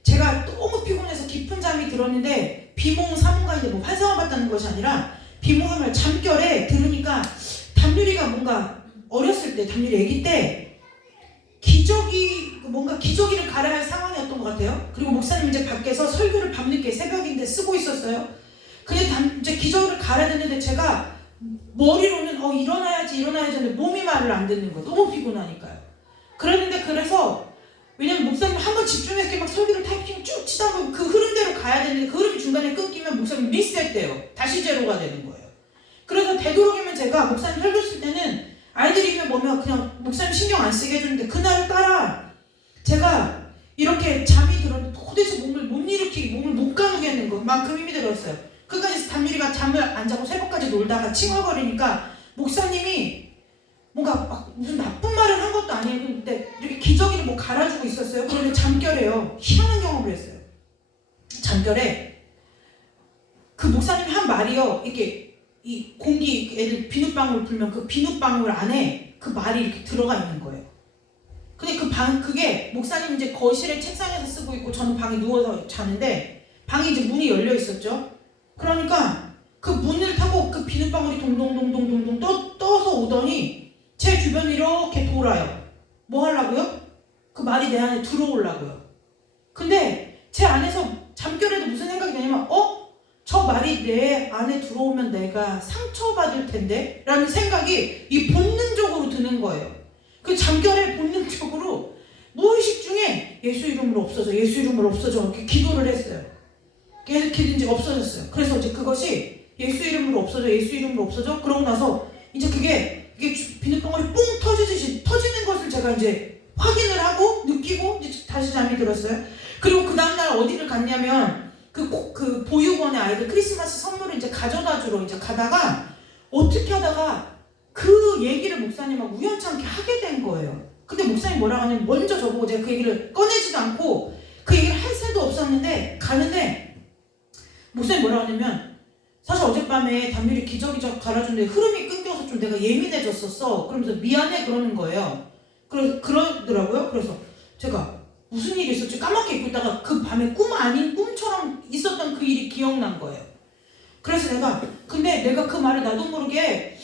제가 너무 피곤해서 깊은 잠이 들었는데, 비몽 사몽간인데 환상을 봤다는 것이 아니라 비몽사몽 잠결에 들으니까 담유리가 뭔가 어렸을 때, 담유리 아기 때 기저귀를 갈아야 할 상황이었던 것 같아요. 그리고 목사님 이제 밖에서 설교를 밤늦게 새벽인데 쓰고 있었어요. 근데 이제 기저귀를 갈아야 되는데 제가 머리로는 일어나야지 하는데 몸이 말을 안 듣는 거예요. 너무 피곤하니까요. 그래서 왜냐면 목사님 한번 집중해서 막 설교를 타이핑 쭉 치다 보면 그 흐름대로 가야 되는데 그 흐름이 중간에 끊기면 목사님 리셋돼요. 다시 제로가 되는 거예요. 그래서 되도록이면 제가 목사님 설교 쓸 때는 아이들이면 그냥 목사님 신경 안 쓰게 해주는데, 그날 따라 제가 이렇게 잠이 들었는데 도대체 몸을 못 가누겠는 것만큼 힘이 들었어요. 그러니까 담유리가 잠을 안 자고 새벽까지 놀다가 칭얼거리니까 목사님이 아니에요. 근데 이렇게 기저귀를 뭐 갈아주고 있었어요. 그런데 잠결에요. 희한한 경험을 했어요. 잠결에 그 목사님이 한 말이요. 이렇게 이 공기 애들 비눗방울 불면 그 비눗방울 안에 그 말이 이렇게 들어가 있는 거예요. 근데 그게 목사님 이제 거실에 책상에서 쓰고 있고 저는 방에 누워서 자는데 방에 이제 문이 열려 있었죠. 그러니까 그 문을 타고 그 비눗방울이 동동동동동동 떠서 오더니 제 주변을 이렇게 돌아요. 뭐 하려고요? 그 말이 내 안에 들어오려고요. 근데 제 안에서 잠결에도 무슨 생각이 드냐면 저 말이 내 안에 들어오면 내가 상처받을 텐데? 라는 생각이 이 본능적으로 드는 거예요. 그 잠결에 본능적으로 무의식 중에 예수 이름으로 없어져, 예수 이름으로 없어져 이렇게 기도를 했어요. 계속 기도인지 없어졌어요. 그래서 이제 그것이 예수 이름으로 없어져, 예수 이름으로 없어져. 그러고 나서 이제 이게 비눗방울이 뽕 터지듯이 터지는 것을 제가 이제 확인을 하고 느끼고 이제 다시 잠이 들었어요. 그리고 그 다음날 어디를 갔냐면 그 보육원의 아이들 크리스마스 선물을 이제 가져다 주러 이제 가다가 어떻게 하다가 그 얘기를 목사님하고 우연찮게 하게 된 거예요. 근데 목사님 뭐라고 하냐면 먼저 저보고 제가 그 얘기를 꺼내지도 않고 그 얘기를 할 새도 없었는데 가는데 목사님 뭐라고 하냐면 사실 어젯밤에 담요를 기저귀 갈아줬는데 흐름이 끊겨서 좀 내가 예민해졌었어. 그러면서 미안해 그러는 거예요. 그러더라고요. 그래서 제가 무슨 일이 있었지 까맣게 잊고 있다가 그 밤에 꿈 아닌 꿈처럼 있었던 그 일이 기억난 거예요. 그래서 근데 내가 그 말을 나도 모르게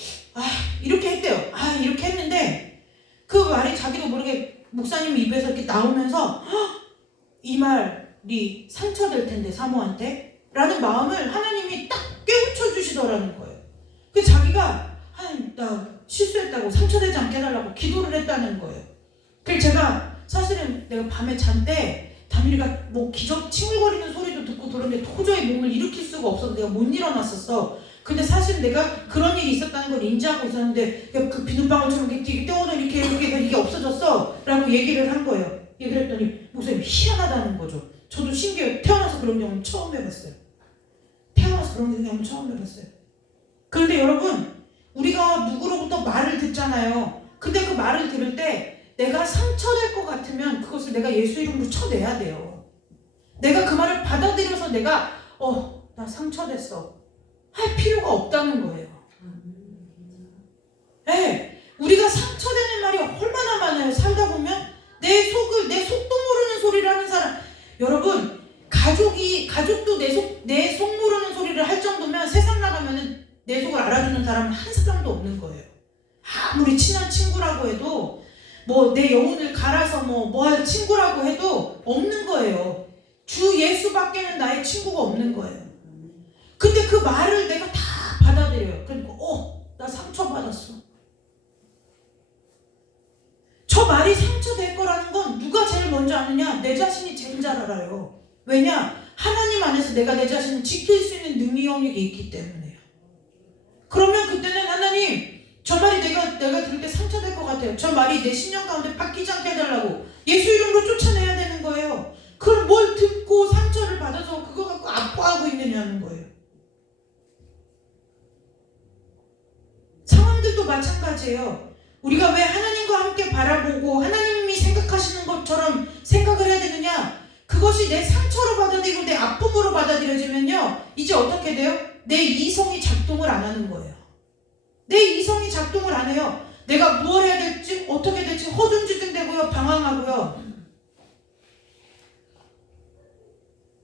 이렇게 했대요. 이렇게 했는데 그 말이 자기도 모르게 목사님 입에서 이렇게 나오면서 이 말이 상처될 텐데 사모한테 라는 마음을 하나님이 딱 깨우쳐 주시더라는 거예요. 그 자기가 하나님 나 실수했다고 상처되지 않게 해달라고 기도를 했다는 거예요. 그래서 제가 사실은 내가 밤에 잔 때 담일이가 뭐 칭얼거리는 소리도 듣고 그런데 도저히 몸을 일으킬 수가 없어서 내가 못 일어났었어. 근데 사실 내가 그런 일이 있었다는 걸 인지하고 있었는데 그 비눗방울처럼 이렇게 떼어서 이게 없어졌어 라고 얘기를 한 거예요. 얘기를 했더니 목사님 희한하다는 거죠. 저도 신기해요. 태어나서 그런 경험 처음 해봤어요. 그런데 여러분 우리가 누구로부터 말을 듣잖아요. 근데 그 말을 들을 때 내가 상처될 것 같으면 그것을 내가 예수 이름으로 쳐내야 돼요. 내가 그 말을 받아들여서 내가 나 상처됐어 할 필요가 없다는 거예요. 네, 우리가 상처되는 말이 얼마나 많아요. 살다 보면 내 속도 모르는 소리를 하는 사람. 여러분 가족도 내 속 모르는 소리를 할 정도면 세상 나가면은 내 속을 알아주는 사람은 한 사람도 없는 거예요. 아무리 친한 친구라고 해도 뭐 내 영혼을 갈아서 뭐 할 친구라고 해도 없는 거예요. 주 예수밖에는 나의 친구가 없는 거예요. 근데 그 말을 내가 다 받아들여요. 그러니까 나 상처받았어. 저 말이 상처될 거라는 건 누가 제일 먼저 아느냐? 내 자신이 제일 잘 알아요. 왜냐? 하나님 안에서 내가 내 자신을 지킬 수 있는 능력이 있기 때문에요. 그러면 그때는 하나님 저 말이 내가 들을 때 상처될 것 같아요. 저 말이 내 신령 가운데 바뀌지 않게 해달라고 예수 이름으로 쫓아내야 되는 거예요. 그걸 뭘 듣고 상처를 받아서 그거 갖고 아파하고 있느냐는 거예요. 상황들도 마찬가지예요. 우리가 왜 하나님과 함께 바라보고 하나님이 생각하시는 것처럼 생각을 해야 되느냐? 그것이 내 상처로 받아들이고 내 아픔으로 받아들여지면요. 이제 어떻게 돼요? 내 이성이 작동을 안 하는 거예요. 내 이성이 작동을 안 해요. 내가 무엇을 해야 될지 어떻게 될지 허둥지둥되고요. 방황하고요.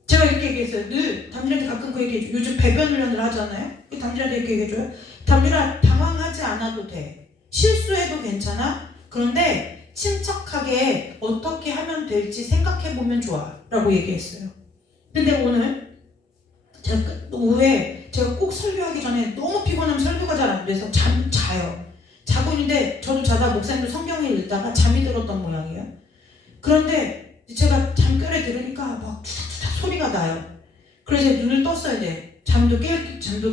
제가 이렇게 얘기했어요. 늘 담일한테 가끔 그 얘기해줘요. 요즘 배변 훈련을 하잖아요. 담일한테 이렇게 얘기해줘요. 담일아 당황하지 않아도 돼. 실수해도 괜찮아. 그런데 침착하게 어떻게 하면 될지 생각해보면 좋아 라고 얘기했어요. 근데 오늘 제가 오후에 제가 꼭 설교하기 전에 너무 피곤하면 설교가 잘 안 돼서 자요. 자고 있는데 저도 자다 목사님도 성경을 읽다가 잠이 들었던 모양이에요. 그런데 제가 잠결에 들으니까 막 투닥투닥 소리가 나요. 그래서 눈을 떴어요. 이제 잠도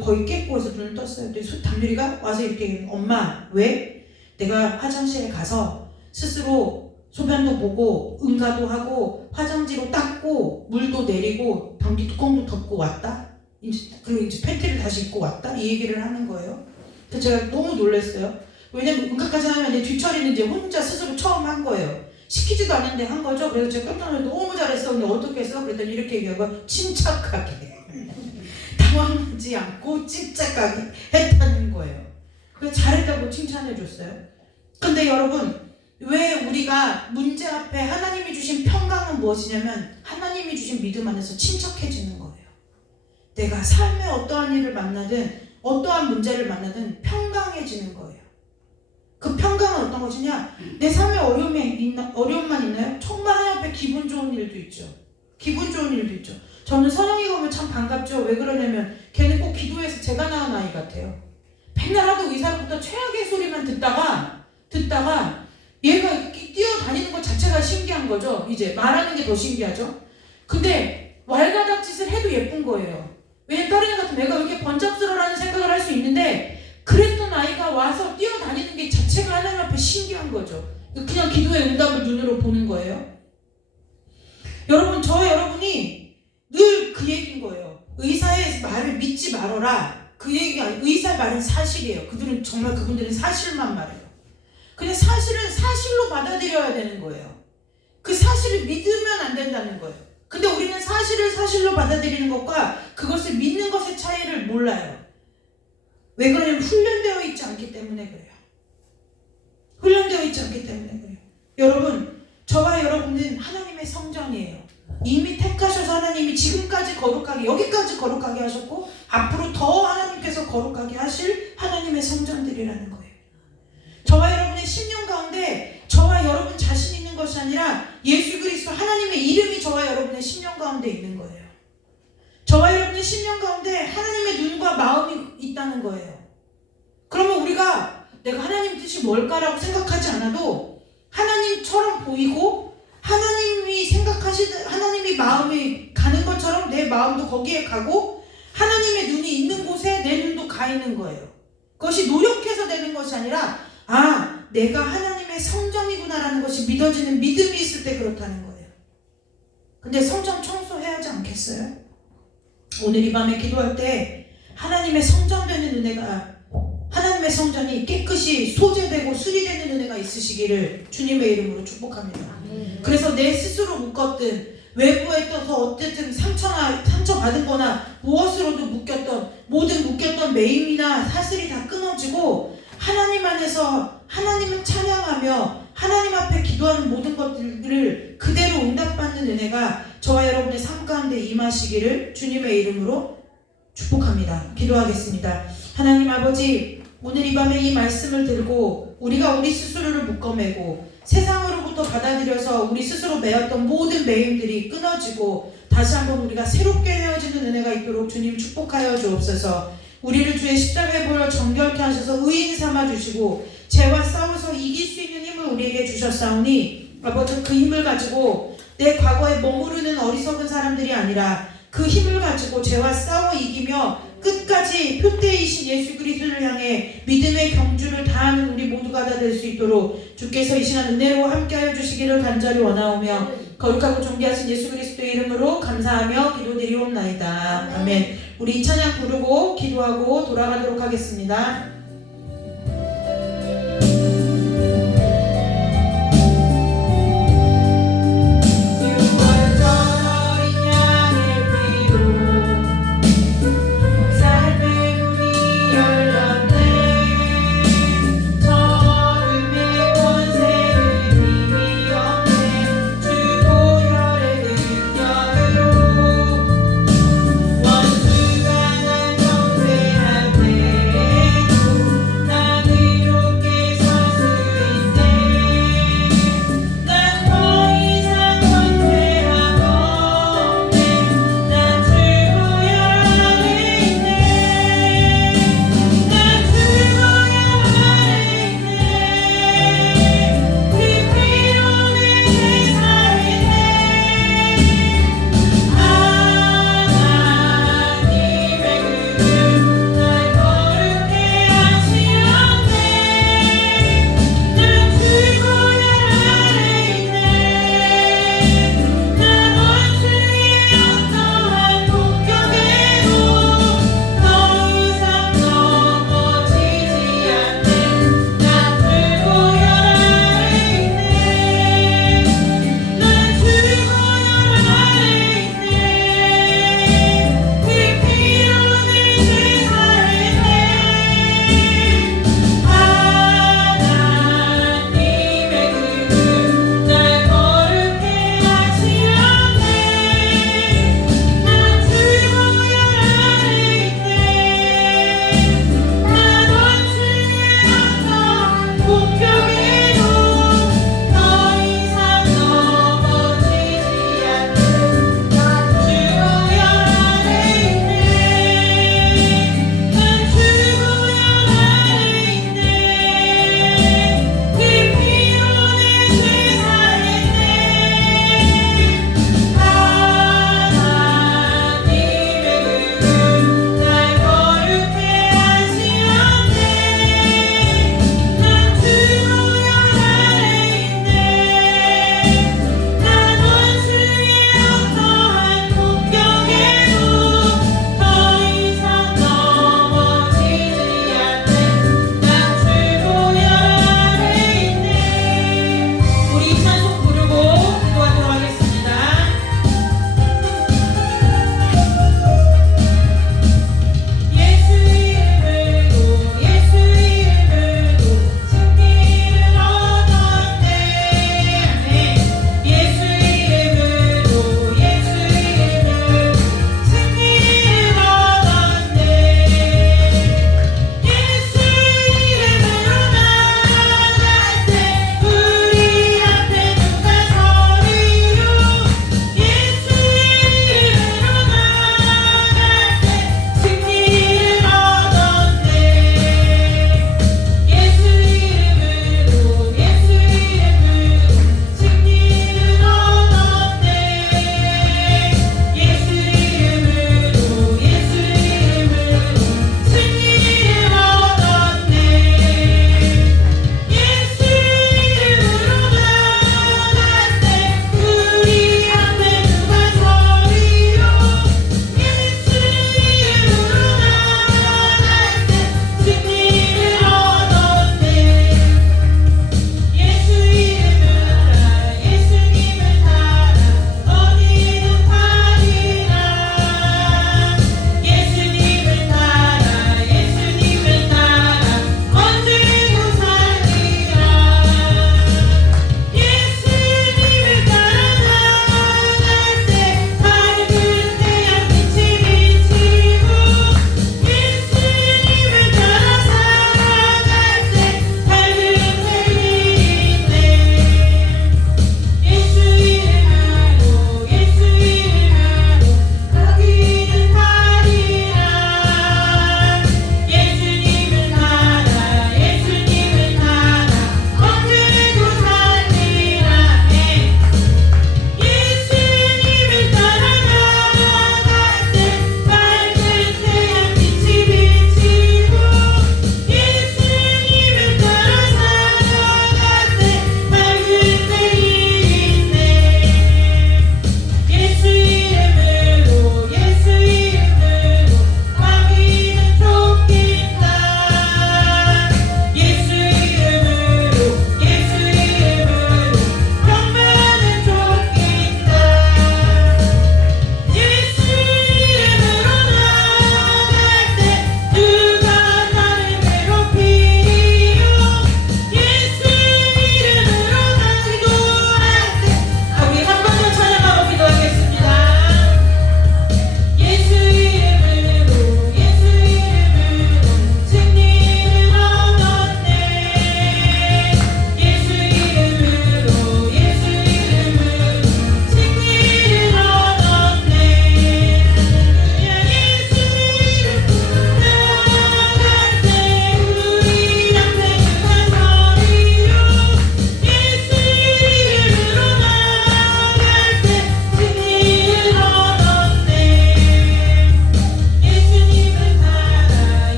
거의 깼고 해서 눈을 떴어요. 근데 담유리가 와서 이렇게 얘기해요. 엄마 왜? 내가 화장실에 가서 스스로 소변도 보고 응가도 하고 화장지로 닦고 물도 내리고 변기 뚜껑도 덮고 왔다. 그리고 이제 팬티를 다시 입고 왔다. 이 얘기를 하는 거예요. 그래서 제가 너무 놀랐어요. 왜냐면 응급까지 하면 내 뒤처리는 이제 혼자 스스로 처음 한 거예요. 시키지도 않는데 한 거죠. 그래서 제가 깜짝 놀라서 너무 잘했어. 근데 어떻게 했어? 그랬더니 이렇게 얘기하고 침착하게 당황하지 않고 침착하게 했다는 거예요. 그래서 잘했다고 칭찬해 줬어요. 근데 여러분, 왜 우리가 문제 앞에 하나님이 주신 평강은 무엇이냐면 하나님이 주신 믿음 안에서 침착해지는 거예요. 내가 삶에 어떠한 일을 만나든 어떠한 문제를 만나든 평강해지는 거예요. 그 평강은 어떤 것이냐? 내 삶에 어려움만 있나요? 정말 하나님 앞에 기분 좋은 일도 있죠. 기분 좋은 일도 있죠. 저는 선영이가 오면 참 반갑죠. 왜 그러냐면 걔는 꼭 기도해서 제가 낳은 아이 같아요. 맨날 하도 의사로부터 최악의 소리만 듣다가 얘가 뛰어다니는 것 자체가 신기한 거죠. 이제 말하는 게 더 신기하죠. 근데 왈가닥짓을 해도 예쁜 거예요. 왜냐면 다른 애 같으면 애가 왜 이렇게 번잡스러라는 생각을 할 수 있는데 그랬던 아이가 와서 뛰어다니는 게 자체가 하나님 앞에 신기한 거죠. 그냥 기도의 응답을 눈으로 보는 거예요. 여러분, 여러분이 늘 그 얘기인 거예요. 의사의 말을 믿지 말아라. 그 얘기가 아니고 의사 말은 사실이에요. 그분들은 사실만 말해요. 근데 사실은 사실로 받아들여야 되는 거예요. 그 사실을 믿으면 안 된다는 거예요. 근데 우리는 사실을 사실로 받아들이는 것과 그것을 믿는 것의 차이를 몰라요. 왜 그러냐면 훈련되어 있지 않기 때문에 그래요. 훈련되어 있지 않기 때문에 그래요. 여러분, 저와 여러분은 하나님의 성전이에요. 이미 택하셔서 하나님이 지금까지 거룩하게, 여기까지 거룩하게 하셨고 앞으로 더 하나님께서 거룩하게 하실 하나님의 성전들이라는 거예요. 저와 여러분의 심령 가운데 저와 여러분 자신 있는 것이 아니라 예수 그리스도 하나님의 이름이 저와 여러분의 심령 가운데 있는 거예요. 저와 여러분의 심령 가운데 하나님의 눈과 마음이 있다는 거예요. 그러면 우리가 내가 하나님 뜻이 뭘까라고 생각하지 않아도 하나님처럼 보이고 하나님이 마음이 가는 것처럼 내 마음도 거기에 가고 하나님의 눈이 있는 곳에 내 눈도 가 있는 거예요. 그것이 노력해서 되는 것이 아니라 내가 하나님의 성전이구나라는 것이 믿어지는 믿음이 있을 때 그렇다는 거예요. 근데 성전 청소해야 하지 않겠어요? 오늘 이 밤에 기도할 때 하나님의 성전 되는 은혜가, 하나님의 성전이 깨끗이 소재되고 수리되는 은혜가 있으시기를 주님의 이름으로 축복합니다. 그래서 내 스스로 묶었든 외부에 떠서 어쨌든 상처받은 거나 무엇으로도 모든 묶였던 매임이나 사슬이 다 끊어지고 하나님 안에서 하나님을 찬양하며 하나님 앞에 기도하는 모든 것들을 그대로 응답받는 은혜가 저와 여러분의 삶 가운데 임하시기를 주님의 이름으로 축복합니다. 기도하겠습니다. 하나님 아버지, 오늘 이 밤에 이 말씀을 들고 우리가 우리 스스로를 묶어매고 세상으로부터 받아들여서 우리 스스로 매었던 모든 매임들이 끊어지고 다시 한번 우리가 새롭게 되어지는 은혜가 있도록 주님 축복하여 주옵소서. 우리를 주의 십자가에 보여 정결케 하셔서 의인 삼아주시고 죄와 싸워서 이길 수 있는 힘을 우리에게 주셨사오니 아버지, 그 힘을 가지고 내 과거에 머무르는 어리석은 사람들이 아니라 그 힘을 가지고 죄와 싸워 이기며 끝까지 표대이신 예수 그리스도를 향해 믿음의 경주를 다하는 우리 모두가 다 될 수 있도록 주께서 이 시간 은혜로 함께하여 주시기를 간절히 원하오며 거룩하고 존귀하신 예수 그리스도의 이름으로 감사하며 기도드리옵나이다. 아멘. 우리 이 찬양 부르고 기도하고 돌아가도록 하겠습니다. 원수가 날 경배할 때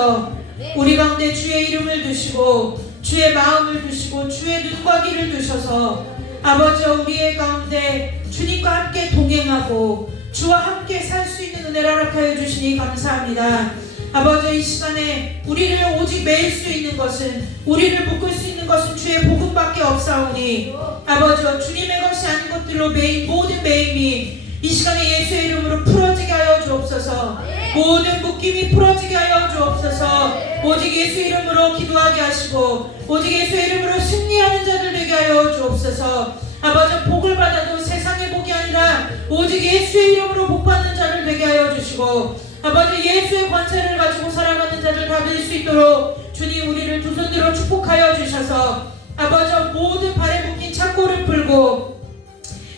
주셔서 우리 가운데 주의 이름을 두시고 주의 마음을 두시고 주의 눈과 귀를 두셔서 아버지 우리의 가운데 주님과 함께 동행하고 주와 함께 살 수 있는 은혜를 허락하여 주시니 감사합니다. 아버지 이 시간에 우리를 오직 매일 수 있는 것은 우리를 묶을 수 있는 것은 주의 복음밖에 없사오니 아버지 주님의 것이 아닌 것들로 매인 모든 매임이 이 시간에 예수의 이름으로 풀어지게 하여 주옵소서. 모든 묶임이 풀어지게 하여 주옵소서. 오직 예수 이름으로 기도하게 하시고 오직 예수 이름으로 승리하는 자들 되게 하여 주옵소서. 아버지 복을 받아도 세상의 복이 아니라 오직 예수의 이름으로 복받는 자를 되게 하여 주시고 아버지 예수의 권세를 가지고 살아가는 자를 다 될 수 있도록 주님 우리를 두 손들어 축복하여 주셔서 아버지 모든 발에 묶인 착고를 풀고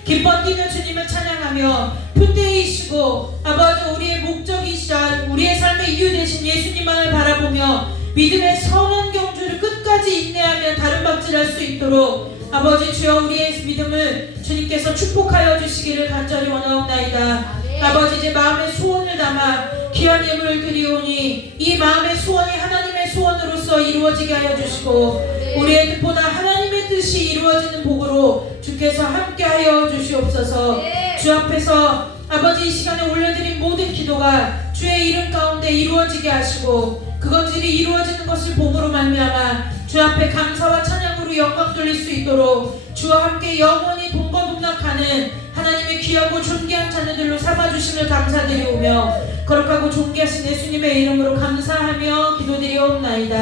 기뻐 뛰는 주님을 찬양하며 풋대이시고 아버지 우리의 목적이시자 우리의 삶의 이유 되신 예수님만을 바라보며 믿음의 선한 경주를 끝까지 인내하며 다름박질할 수 있도록 아버지 주여 우리의 믿음을 주님께서 축복하여 주시기를 간절히 원하옵나이다. 아버지 이제 마음의 소원을 담아 귀한 예물을 드리오니 이 마음의 소원이 하나님의 소원으로서 이루어지게 하여 주시고 우리의 뜻보다 하나님의 뜻이 이루어지는 복으로 주께서 함께하여 주시옵소서. 주 앞에서 아버지 이 시간에 올려드린 모든 기도가 주의 이름 가운데 이루어지게 하시고 그것들이 이루어지는 것을 봄으로 말미암아 주 앞에 감사와 찬양으로 영광 돌릴 수 있도록 주와 함께 영원히 동거동락하는 하나님의 귀하고 존귀한 자녀들로 삼아주심을 감사드리오며 거룩하고 존귀하신 예수님의 이름으로 감사하며 기도드리옵나이다.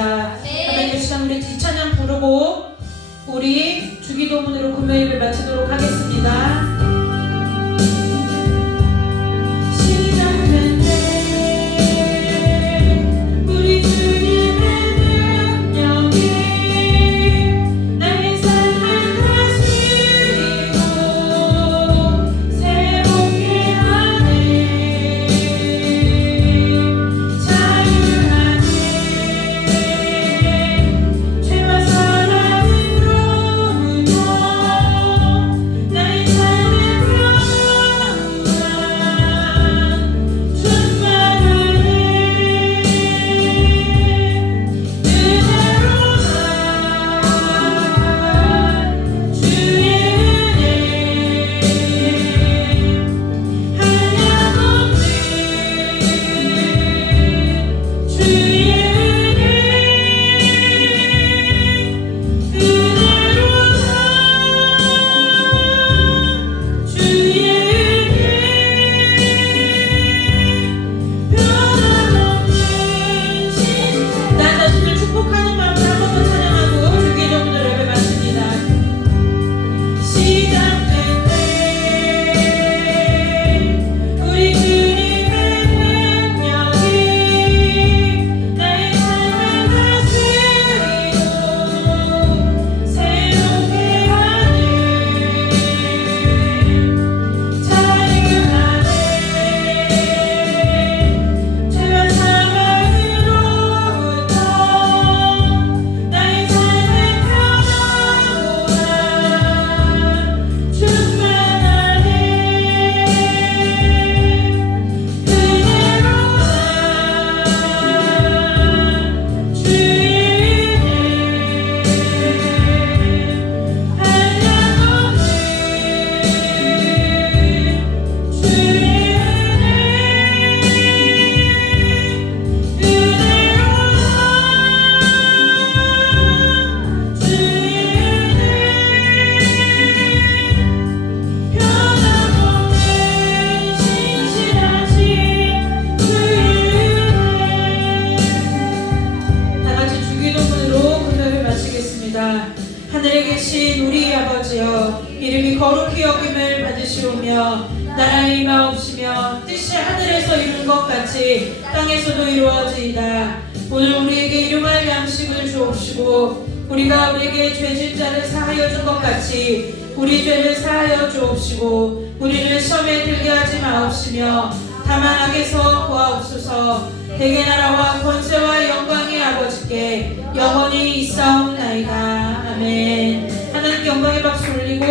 하나님 이 시간 우리 이 찬양 부르고 우리 주기도문으로 금요일을 마치도록 하겠습니다. 하늘에 계신 우리 아버지여 이름이 거룩히 여김을 받으시오며 나라의 임하옵시며 뜻이 하늘에서 이룬 것 같이 땅에서도 이루어지이다. 오늘 우리에게 일용할 양식을 주옵시고 우리가 우리에게 죄진 자를 사하여 준 것 같이 우리 죄를 사하여 주옵시고 우리를 시험에 들게 하지 마옵시며 다만 악에서 구하옵소서. 대개 나라와 권세와 영광의 아버지께 영원히 있사옵나이다. 아멘. 하나님께 영광의 박수 올리고